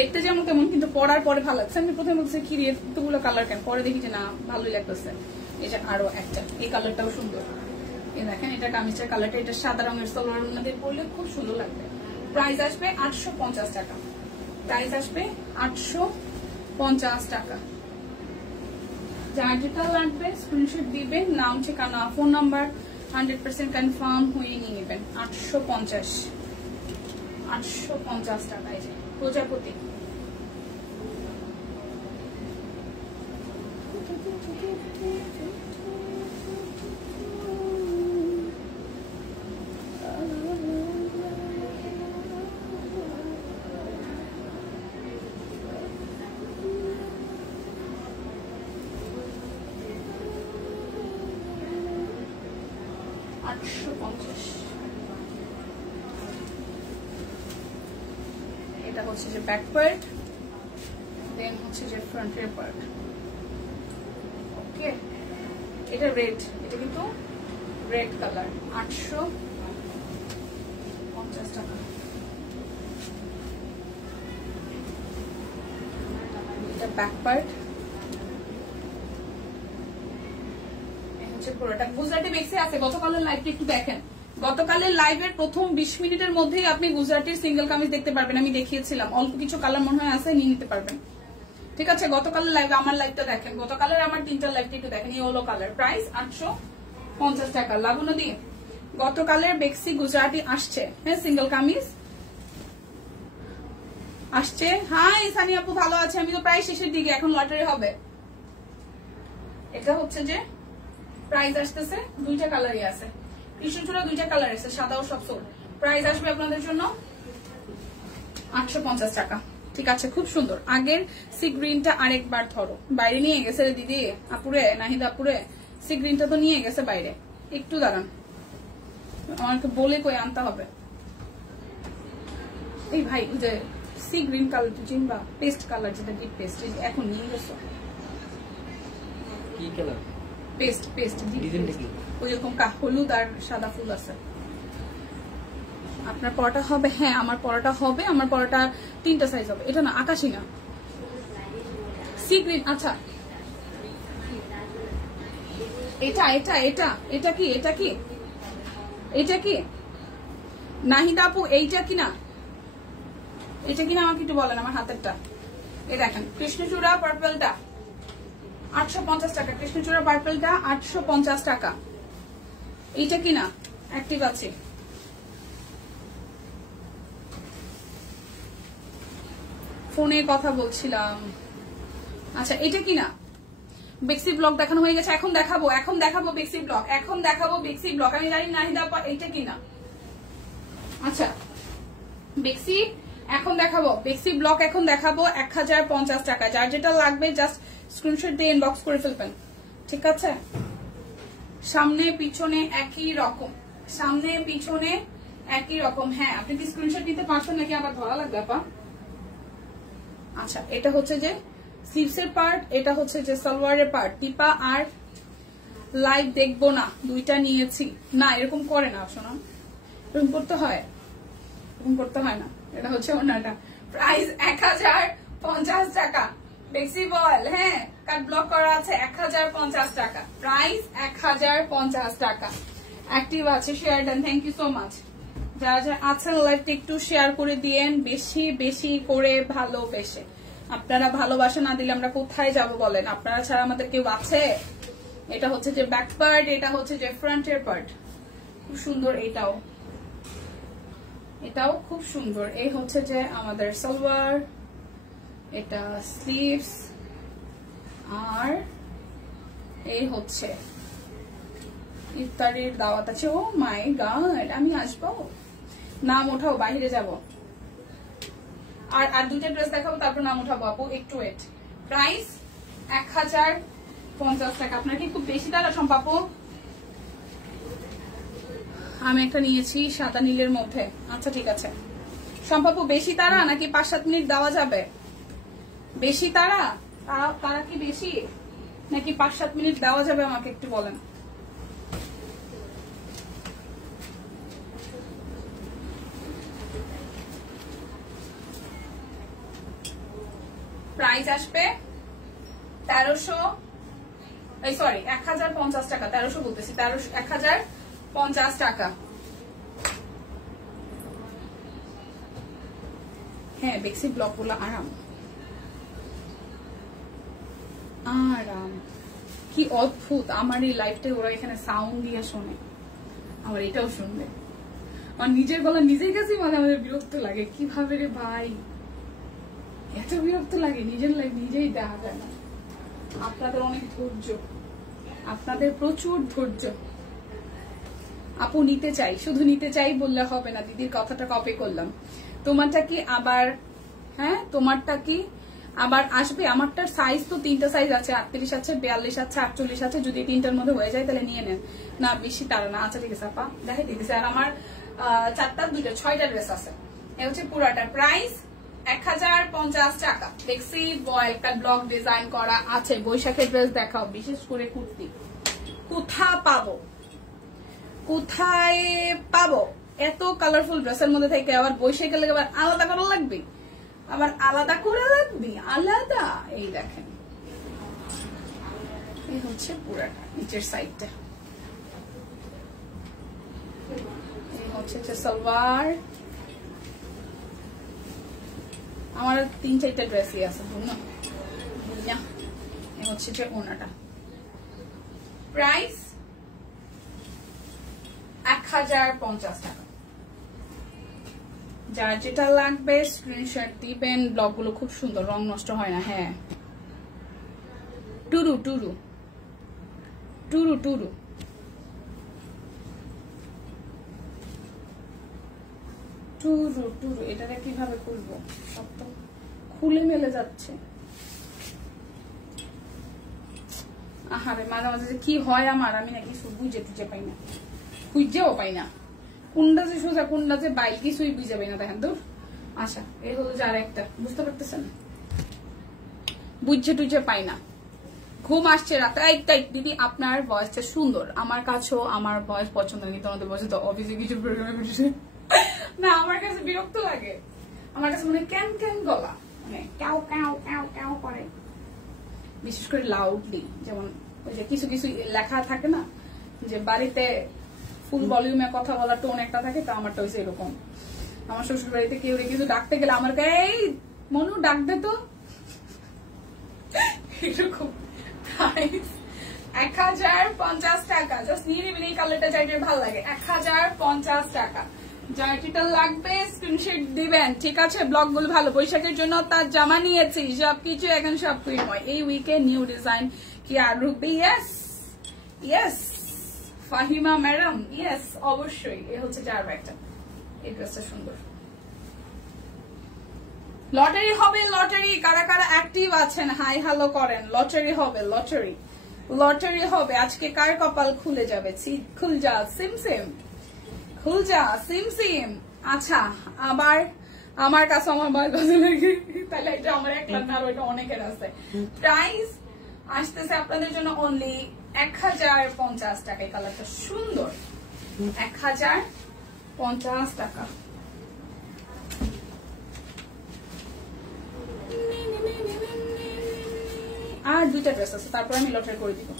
দেখতে যেমন তেমন, কিন্তু পরার পরে ভালো লাগছে। আমি প্রথমে বলছি কি রে এতগুলো কালার কেন, পরে দেখি যে না ভালোই লাগতেছে। এটা আরো একটা, এই কালারটাও সুন্দর। এই দেখেন, এটা কামিজের কালারটা, এটা সাদা রঙের সালোয়ার ওনাদের পরলে খুব সুন্দর লাগবে। প্রাইস আসবে 850 টাকা, প্রাইস আসবে 850 টাকা। যার যেটা লাগবে স্ক্রিনশট দিবেন, নাম ঠিকানা ফোন নাম্বার 100% কনফার্ম হয়ে নিয়ে নেবেন। 850 টাকায় যে প্রজাপতি। এটা হচ্ছে যে ব্যাক পার্ট, দেন হচ্ছে যে ফ্রন্টের পার্ট। ওকে, এটা রেড, এটা কিন্তু রেড কালার। 850 টাকা। এটা ব্যাক পার্ট, পুরোটা গুজরাটি মিক্সে আছে। গতকালের লাইভটা একটু দেখেন, গতকালের লাইভের প্রথম 20 মিনিটের মধ্যেই আপনি গুজরাটির সিঙ্গেল কামিজ দেখতে পারবেন। আমি দেখিয়েছিলাম, অল্প কিছু কালার মনে হয় আছে, নিয়ে নিতে পারবেন। ঠিক আছে, গতকালের লাইভ, আমার লাইভটা দেখেন, গতকালের আমার 3টা লাইভটা একটু দেখেন। ইয়েলো কালার, প্রাইস 850 টাকা। লাগুনো দিয়ে গতকালের বেক্সি গুজরাটি আসছে, হ্যাঁ সিঙ্গেল কামিজ আসছে। হাই সানি আপু, ভালো আছে? আমি তো প্রায় শেষের দিকে, এখন লটারি হবে। এটা হচ্ছে যে প্রাইস আসতেছে, 2টা কালারই আছে, কৃষ্ণচূড়া 2টা কালার আছে, সাদা ও সব সোল। প্রাইস আসবে আপনাদের জন্য 850 টাকা। ঠিক আছে, খুব সুন্দর। আগের সি গ্রিনটা আরেকবার ধরো, বাইরে নিয়ে গেছে রে দিদি, আপুরে নাহিদা আপুরে, সি গ্রিনটা তো নিয়ে গেছে বাইরে। একটু দাঁড়ান, আমাকে বলে কই আনতে হবে। এই ভাই, ওই যে সি গ্রিন কালার চিনবা, পেস্ট কালার, যেটা ডিপ পেস্ট, এখন নিয়ে গেছো। কি কালার? পেস্ট পেস্ট ওই রকম হলুদ আর সাদা ফুল আছে। আপনার পরোটা হবে? হ্যাঁ আমার পরোটা হবে, আমার পরোটা 3টা সাইজ হবে। এটা না, আকাশি না, সি গ্রিন। আচ্ছা এটা এটা এটা এটা কি, এটা কি, এটা কি নাহিদা আপু? এইটা কিনা, এটা কিনা আমাকে একটু বলেন। আমার হাতেরটা এই দেখেন, কৃষ্ণচূড়া পার্পলটা 850 টাকা, কৃষ্ণচূড়া পার্পলটা 850 টাকা। এইটা কিনা অ্যাক্টিভ আছে। ফোনে কথা বলছিলাম। আচ্ছা এটা কিনা, বেক্সি ব্লগ দেখানো হয়ে গেছে, এখন দেখাবো, এখন দেখাবো বেক্সি ব্লগ, এখন দেখাবো বেক্সি ব্লগ। আমি জানি নাহিদা আপা এইটা কিনা। আচ্ছা বেক্সি এখন দেখাবো, বেক্সি ব্লগ এখন দেখাবো 1050 টাকা। যার যেটা লাগবে জাস্ট স্ক্রিনশট দিয়ে ইনবক্স করে ফেলবেন। ঠিক আছে, সামনে পিছনে একই রকম, সামনে পিছনে একই রকম। হ্যাঁ আপনি কি স্ক্রিনশট দিতে পারছেন নাকি আবার ধরা লাগবে আপা? আচ্ছা এটা হচ্ছে যে স্লিভসের পার্ট, এটা হচ্ছে যে সালোয়ারের পার্ট। টিপা আর লাইভ দেখবো না, 2টা নিয়েছি। না এরকম করে না শোনা, এরকম করতে হয়, এরকম করতে হয় না। এটা হচ্ছে ওনাটা। প্রাইস 1050 টাকা। বেক্সি বল, হ্যাঁ কাট ব্লক করা আছে, 1050 টাকা। প্রাইস 1050 টাকা। অ্যাক্টিভ আছে, শেয়ার দেন, থ্যাংক ইউ সো মাচ। যারা যারা আছেন লাইভটা একটু শেয়ার করে দিয়েন, বেশি বেশি করে ভালোবেসে। আপনারা ভালোবাসা না দিলে আমরা কোথায় যাব বলেন? আপনারা ছাড়া আমাদের কেউ আছে? এটা হচ্ছে যে ব্যাক পার্ট, এটা হচ্ছে যে ফ্রন্টের পার্ট। খুব সুন্দর, এটাও এটাও খুব সুন্দর। এই হচ্ছে যে আমাদের সালোয়ার, এটা স্লিভস, আর এই হচ্ছে ইফতারির দাওয়াত আছে। ও মাই গড, আমি আসবো? নাম ওঠাও, বাইরে যাব। আর 2টা ড্রেস দেখাবো, তারপর নাম উঠাবো আপু, একটু ওয়েট। প্রাইস 1050 টাকা। আপনার কি খুব বেশি টাকা সম্পাপু? আমি একটা নিয়েছি সাদা নীলের মধ্যে। আচ্ছা ঠিক আছে সম্পাপু, বেশি তারা নাকি 5-7 মিনিট দেওয়া যাবে? বেশি তারা, তারা কি বেশি নাকি 5-7 মিনিট দেওয়া যাবে? আমাকে একটু বলেন। প্রাইস আসবে 1300, এই সরি 1050 টাকা। 1300 বলতেছি, 1050 টাকা। হ্যাঁ বেক্সি ব্লক গুলো আরাম আরাম কি অদ্ভুত আমার এই লাইফটা ওরা এখানে সাউন্ড দিয়ে শোনে আমার এটাও শুনবে আমার নিজের গলা নিজের কাছে মানে আমাদের বিরক্ত লাগে কিভাবে রে ভাই এত বিরক্ত লাগে নিজের লাইফ নিজেই দেখা যায় না আপনাদের অনেক ধৈর্য আপনাদের প্রচুর ধৈর্য আপু নিতে চাই শুধু নিতে চাই বললে হবে না দিদির কথাটা কপি করলাম তোমারটা কি আবার হ্যাঁ তোমারটা কি আবার আসবে আমারটার সাইজ তো 3টা সাইজ আছে 38 আছে 42 আছে 48 আছে যদি 3টার মধ্যে হয়ে যায় তাহলে নিয়ে নেন না বেশি তারা না আচ্ছা ঠিক আছে আপা দেখাই দিতেছে আর আমার 4টা 2টা 6টা ড্রেস আছে এই হচ্ছে পুরাটা প্রাইস 1050 টাকা দেখছি বয়েল কাট ব্লক ডিজাইন করা আছে বৈশাখের ড্রেস দেখাও বিশেষ করে কুর্তি কোথায় পাবো এত কালারফুল ড্রেসের মধ্যে থেকে আবার বৈশাখে লেগে আবার আলাদা করা লাগবে আবার আলাদা করে লাগবে আলাদা এই দেখেন এই হচ্ছে পুরাটা নিচের সাইডটা এই হচ্ছে সালোয়ার আমার 3-4টা ড্রেসই আছে বুঝনা এই হচ্ছে যে ওনাটা প্রাইস 1050 টাকা যার যেটা লাগবে স্ক্রিনশট দিবেন ব্লগগুলো খুব সুন্দর রং নষ্ট হয় না হ্যাঁ true true true true true true এটাকে কিভাবে খুলবো সব তো খুলে মেলে যাচ্ছে আহারে মাঝে মাঝে যে কি হয় আমার আমি নাকি বুঝে টুঝে পাই না খুঁজেও পাই না কোনটা যে সোজা কোনটা যে বাইক কিছুই বুঝে পাই না দেখেন তো আচ্ছা এই হলো যার একটা বুঝতে পারতেছেন বুঝে টুঝে পাই না ঘুম আসছে রাতে তাই দিদি আপনার ভয়েসটা সুন্দর আমার কাছেও আমার ভয়েস পছন্দ নেই তোমাদের বয়সে তো অফিসে কিছু প্রোগ্রামে না আমার কাছে বিরক্ত লাগে আমার কাছে মনে ক্যান ক্যান গলা মানে ক্যাও ক্যাও ক্যাও ক্যাও করে বিশেষ করে লাউডলি যেমন ওই যে কিছু কিছু লেখা থাকে না যে বাড়িতে ফুল ভলিউমে কথা বলার টোন একটা থাকে তো আমারটা হয়েছে এরকম আমার শ্বশুর বাড়িতে কেউ কিছু ডাকতে গেলে আমার এই মনু ডাক দে তো এরকম 1050 টাকা জাস্ট নিয়ে নেবেন এই কালারটা চাইতে ভালো লাগে 1050 টাকা যার যেটা লাগবে স্ক্রিনশট দিবেন ঠিক আছে ব্লগগুলো ভালো বৈশাখের জন্য তার জামা নিয়েছি সবকিছু এখন সব নয় এই উইকে নিউ ডিজাইন কি আর রূপে yes yes Fahima madam yes অবশ্যই এ হচ্ছে যার ব্যাগটা এই ড্রেসটা সুন্দর লটারি হবে লটারি কারা কারা অ্যাক্টিভ আছেন হাই হ্যালো করেন লটারি হবে লটারি লটারি হবে আজকে কার কপাল খুলে যাবে খুল যা সিম সিম খুল যা সিম সিম আচ্ছা আবার আমার কাছে আমার ভয় কাছে লাগে তাহলে এটা আমার একলা না ওইটা অনেকের আছে প্রাইস আসতেছে আপনাদের জন্য অনলি 1050 টাকা এই কালারটা সুন্দর 1050 টাকা আর 2টা ড্রেস আছে তারপর আমি লটারি করে দিব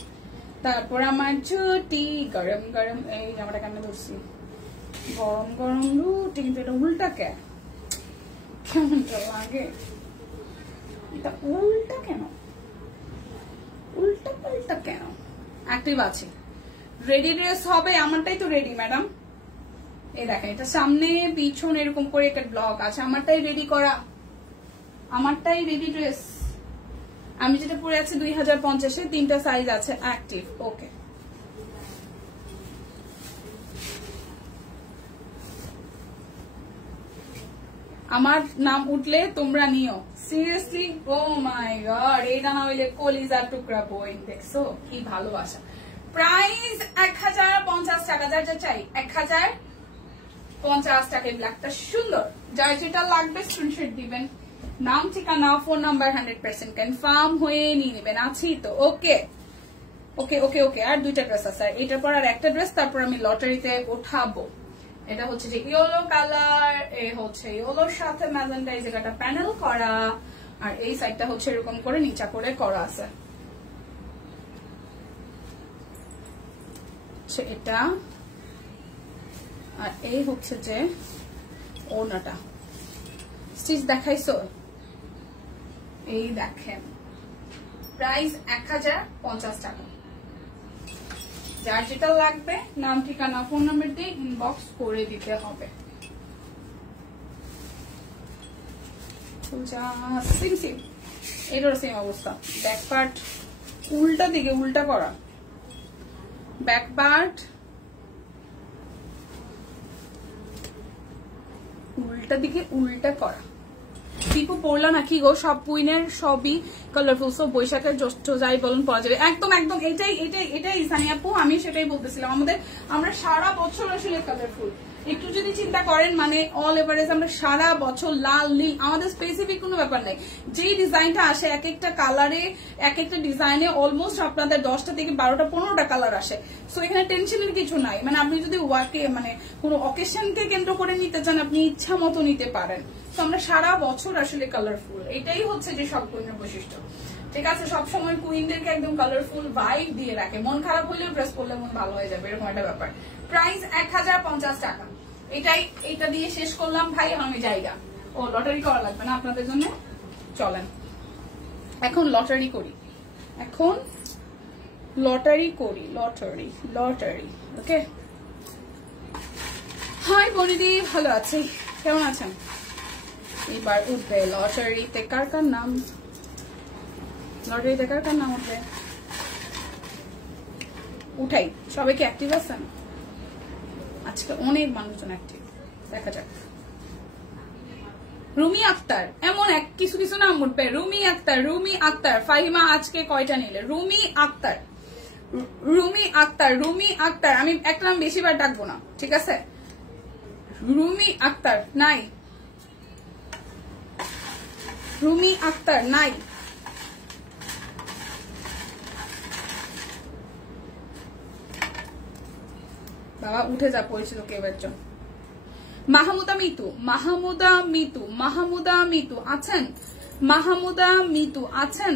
তারপর আমার ছুটি গরম গরম এই জামাটা কেন ধরছি গরম গরম রুটি কিন্তু এটা উল্টা কেমনটা লাগে এটা উল্টা কেন উল্টা পাল্টা কেন অ্যাক্টিভ আছে রেডি ড্রেস হবে আমারটাই তো রেডি ম্যাডাম এই দেখেন এটা সামনে পিছন এরকম করে একটা ব্লক আছে আমারটাই রেডি করা আমারটাই রেডি ড্রেস আমি যেটা পরে আছি 2050 এ 3টা সাইজ আছে অ্যাক্টিভ ওকে আমার নাম উঠলে তোমরা নিও সিরিয়াসলি ও মাই গড এইটা না হইলে কলিজার টুকরা বই দেখছো কি ভালোবাসা প্রাইস 1050 টাকা যার যা চাই 1050 টাকা ব্ল্যাকটা সুন্দর যার যেটা লাগবে স্ক্রিনশট দিবেন নাম ঠিকানা ফোন নাম্বার 100% কনফার্ম হয়ে নিয়ে নেবেন আছি তো ওকে ওকে ওকে ওকে আর 2টা ড্রেস আছে এটার পর আর একটা ড্রেস তারপর আমি লটারিতে উঠাবো এটা হচ্ছে যে ইয়েলো কালার এ হচ্ছে ইয়েলোর সাথে ম্যাজেন্টা এই জায়গাটা প্যানেল করা আর এই সাইডটা হচ্ছে এরকম করে নিচা করে করা আছে এটা আর এই হচ্ছে যে ওনাটা স্টিচ দেখাইছো, এই দেখেন প্রাইস 1050 টাকা। যার যেটা লাগবে নাম ঠিকানা ফোন নাম্বার দিয়ে ইনবক্স করে দিতে হবে। এটারও সেম অবস্থা, ব্যাক পার্ট উল্টা দিকে উল্টা করা, ব্যাক পার্ট উল্টা দিকে উল্টা করা। দীপু পড়লো নাকি গো? সব কুইনের সবই কালারফুল, সব বৈশাখের জ্যৈষ্ঠ যাই বলুন পড়া যাবে। একদম একদম এটাই সানি আপু, আমি সেটাই বলতেছিলাম। আমরা সারা বছর আসলে কালারফুল, একটু যদি চিন্তা করেন মানে অল এভারেজ আমরা সারা বছর লাল নীল, আমাদের স্পেসিফিক কোনো ব্যাপার নাই। যেই ডিজাইনটা আসে এক একটা কালারে, এক একটা ডিজাইনে অলমোস্ট আপনাদের 10টা থেকে 12টা 15টা কালার আসে। সো এখানে টেনশনের কিছু নাই। মানে আপনি যদি ওয়াকে মানে কোনো অকেশনকে কেন্দ্র করে নিতে চান আপনি ইচ্ছা মতো নিতে পারেন। তো আমরা সারা বছর আসলে কালারফুল, এটাই হচ্ছে যে সব কুইনের বৈশিষ্ট্য। ঠিক আছে, সবসময় কুইনদেরকে একদম কালারফুল ভাইব দিয়ে রাখে, মন খারাপ হলেও ড্রেস পরলে মন ভালো হয়ে যাবে, এরকম একটা ব্যাপার। প্রাইস 1050 টাকা। এইটা দিয়ে শেষ করলাম ভাই, আমি জায়গা ও লটারি করা লাগবে না আপনাদের জন্য। চলেন এখন লটারি করি, এখন লটারি করি, লটারি লটারি। ওকে, হাই বনিদি, ভালো আছি, কেমন আছেন? এবার উঠবে লটারিতে কার কার নাম, লটারিতে কার কার নাম উঠবে উঠাই। সবাই কি অ্যাক্টিভ আছেন? আজকে অনেক মানুষজন অ্যাক্টিভ, দেখা যাক। রুমি আক্তার, এমন কিছু কিছু নাম উঠবে। রুমি আক্তার, রুমি আক্তার। ফাহিমা আজকে কয়টা নিলে? রুমি আক্তার, রুমি আক্তার, রুমি আক্তার। আমি একটা নাম বেশিবার ডাকবো না, ঠিক আছে? রুমি আক্তার নাই, রুমি আক্তার নাই। বাবা উঠে যা, পরিচিত কেউ একজন। মাহমুদা মিতু, মাহমুদা মিতু, মাহমুদা মিতু আছেন? মাহমুদা মিতু আছেন?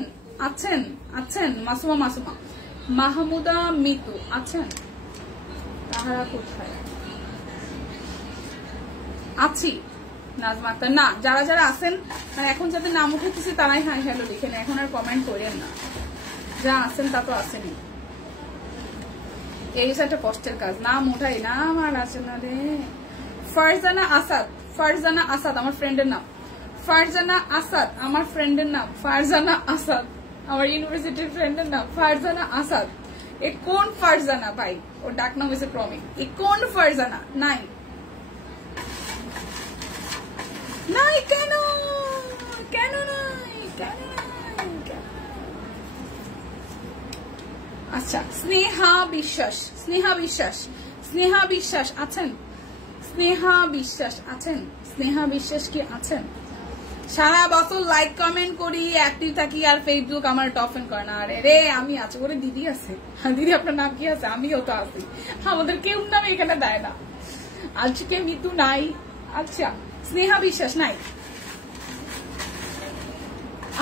আছেন আছেন। মাসুমা, মাসুমা, মাহমুদা মিতু আছেন? তাহারা কোথায়? আছি। নাজমা আক্তার না। যারা যারা আছেন মানে এখন যাদের নাম উঠেছি তারাই হাই হ্যালো লিখেন, এখন আর কমেন্ট করেন না। যা আছেন তা তো আসেনি, এই একটা কষ্টের কাজ। নাম উঠাই, নাম আর আছে না রে। ফারজানা আসাদ, ফারজানা আসাদ আমার ফ্রেন্ডের নাম। ফারজানা আসাদ আমার ফ্রেন্ডের নাম। ফারজানা আসাদ আমার ইউনিভার্সিটির ফ্রেন্ডের নাম। ফারজানা আসাদ। এ কোন ফারজানা ভাই? ওর ডাক নাম হয়েছে প্রমিক। এ কোন ফারজানা? নাই, নাই। কেন কেন নাই? কেন নাই? আচ্ছা, স্নেহা বিশ্বাস, স্নেহা বিশ্বাস, স্নেহা বিশ্বাস আছেন? স্নেহা বিশ্বাস আছেন? স্নেহা বিশ্বাস কি আছেন? সারা বছর লাইক কমেন্ট করি, অ্যাক্টিভ থাকি, আর ফেসবুক আমার টফেন করে না। আরে রে আমি আছি, ওরে দিদি আছে। দিদি আপনার নাম কি আছে? আমিও তো আছি, আমাদের কেউ নাম এখানে দেয় না। আজকে মিতু নাই। আচ্ছা, স্নেহা বিশ্বাস নাই,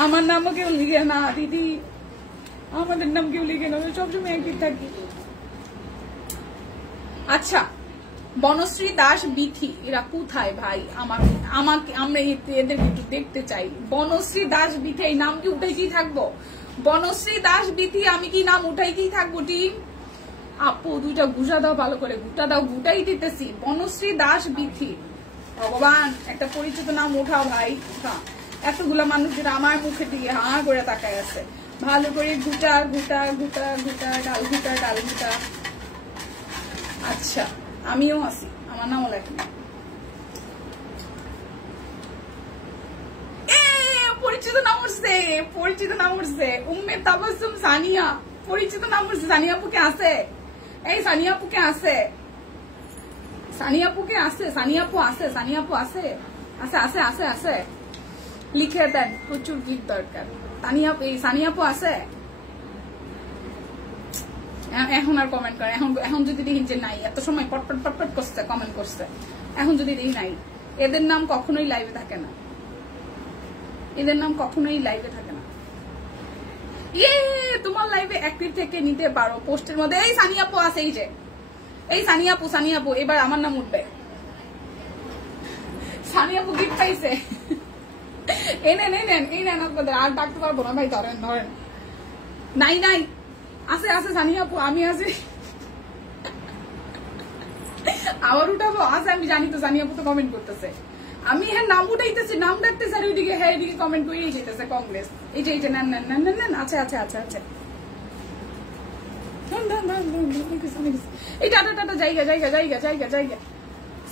আমার নামও কেউ লিখে না। দিদি আমাদের নাম কেউ লিখে না, সবসময় অ্যাক্টিভ থাকি। আচ্ছা, বনশ্রী দাস বিথি, এরা কোথায় ভাই? আমাকে আমরা এদের একটু দেখতে চাই। বনশ্রী দাস বিথি, এই নাম কি উঠাইতেই থাকবো? বনশ্রী দাস বিথি, আমি কি নাম উঠাইতেই থাকবো? টিম আপু দুইটা গুজা দাও, ভালো করে গুটা দাও। গুটাই দিতেছি। বনশ্রী দাস বিথি, ভগবান একটা পরিচিত নাম উঠাও ভাই। এতগুলা মানুষ যেটা আমার মুখের দিকে হা করে তাকায় আছে, ভালো করে গুটা গুটা গুটা গুটা, ডাল গুটা ডাল গুটা। আচ্ছা, আমিও আছি, আমার নামও লেখা। পরিচিত নাম উঠছে, পরিচিত নাম উঠছে। উম্মে তাবাসসুম সানিয়া, পরিচিত নাম উঠছে। সানিয়া আপুকে আছে? এই সানিয়া আপুকে আছে? সানিয়া আপুকে আছে? সানিয়া আপু আছে? সানিয়া আপু আছে? আছে আছে আছে আছে, লিখে দেন, প্রচুর গিফট দরকার। সানিয়া আপু আছে? এখন আর কমেন্ট করে। এখন যদি দেখি যে নাই, এত সময় পটপট পটপট করছে, কমেন্ট করছে, এখন যদি দেখি নাই। এদের নাম কখনোই লাইভে থাকে না, এদের নাম কখনোই লাইভে থাকে না। ইয়ে, তোমার লাইভে অ্যাক্টিভ থেকে নিতে পারো পোস্টের মধ্যে। এই সানিয়া আপু আছে, এই যে এই সানিয়া আপু, সানিয়া আপু এবার আমার নাম উঠবে। সানিয়া আপু গিফট পাইছে। এই নেন আপনাদের আর ডাকতে পারবো না ভাই, ধরেন নাই আছে সানিয়া আপু, আমি আছি, আবার উঠাবো আছে, আমি জানি তো সানিয়া আপু তো কমেন্ট করতেছে, আমি হ্যাঁ নাম উঠাইতেছি, নাম ডাকতেছি আর ওইদিকে হ্যাঁ এদিকে কমেন্ট করেই যেতেছে কংগ্রেস। এইটা নেন আচ্ছা এই টাটা জায়গা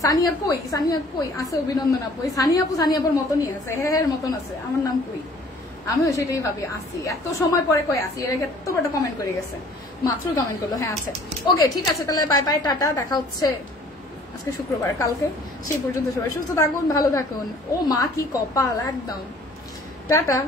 সানিয়া কই আছে, অভিনন্দন আপু, সানিয়াপুর মতনই আছে, হ্যাঁ মতন আছে, আমার নাম কই, আমিও সেটাই ভাবি আসি, এত সময় পরে কই আসি, এর আগে এত বড় কমেন্ট করে গেছে, মাত্র কমেন্ট করলো, হ্যাঁ আছে, ওকে ঠিক আছে, তাহলে বাই টাটা, দেখা হচ্ছে আজকে শুক্রবার, কালকে, সেই পর্যন্ত সবাই সুস্থ থাকুন, ভালো থাকুন, ও মা কি কপাল একদম, টাটা।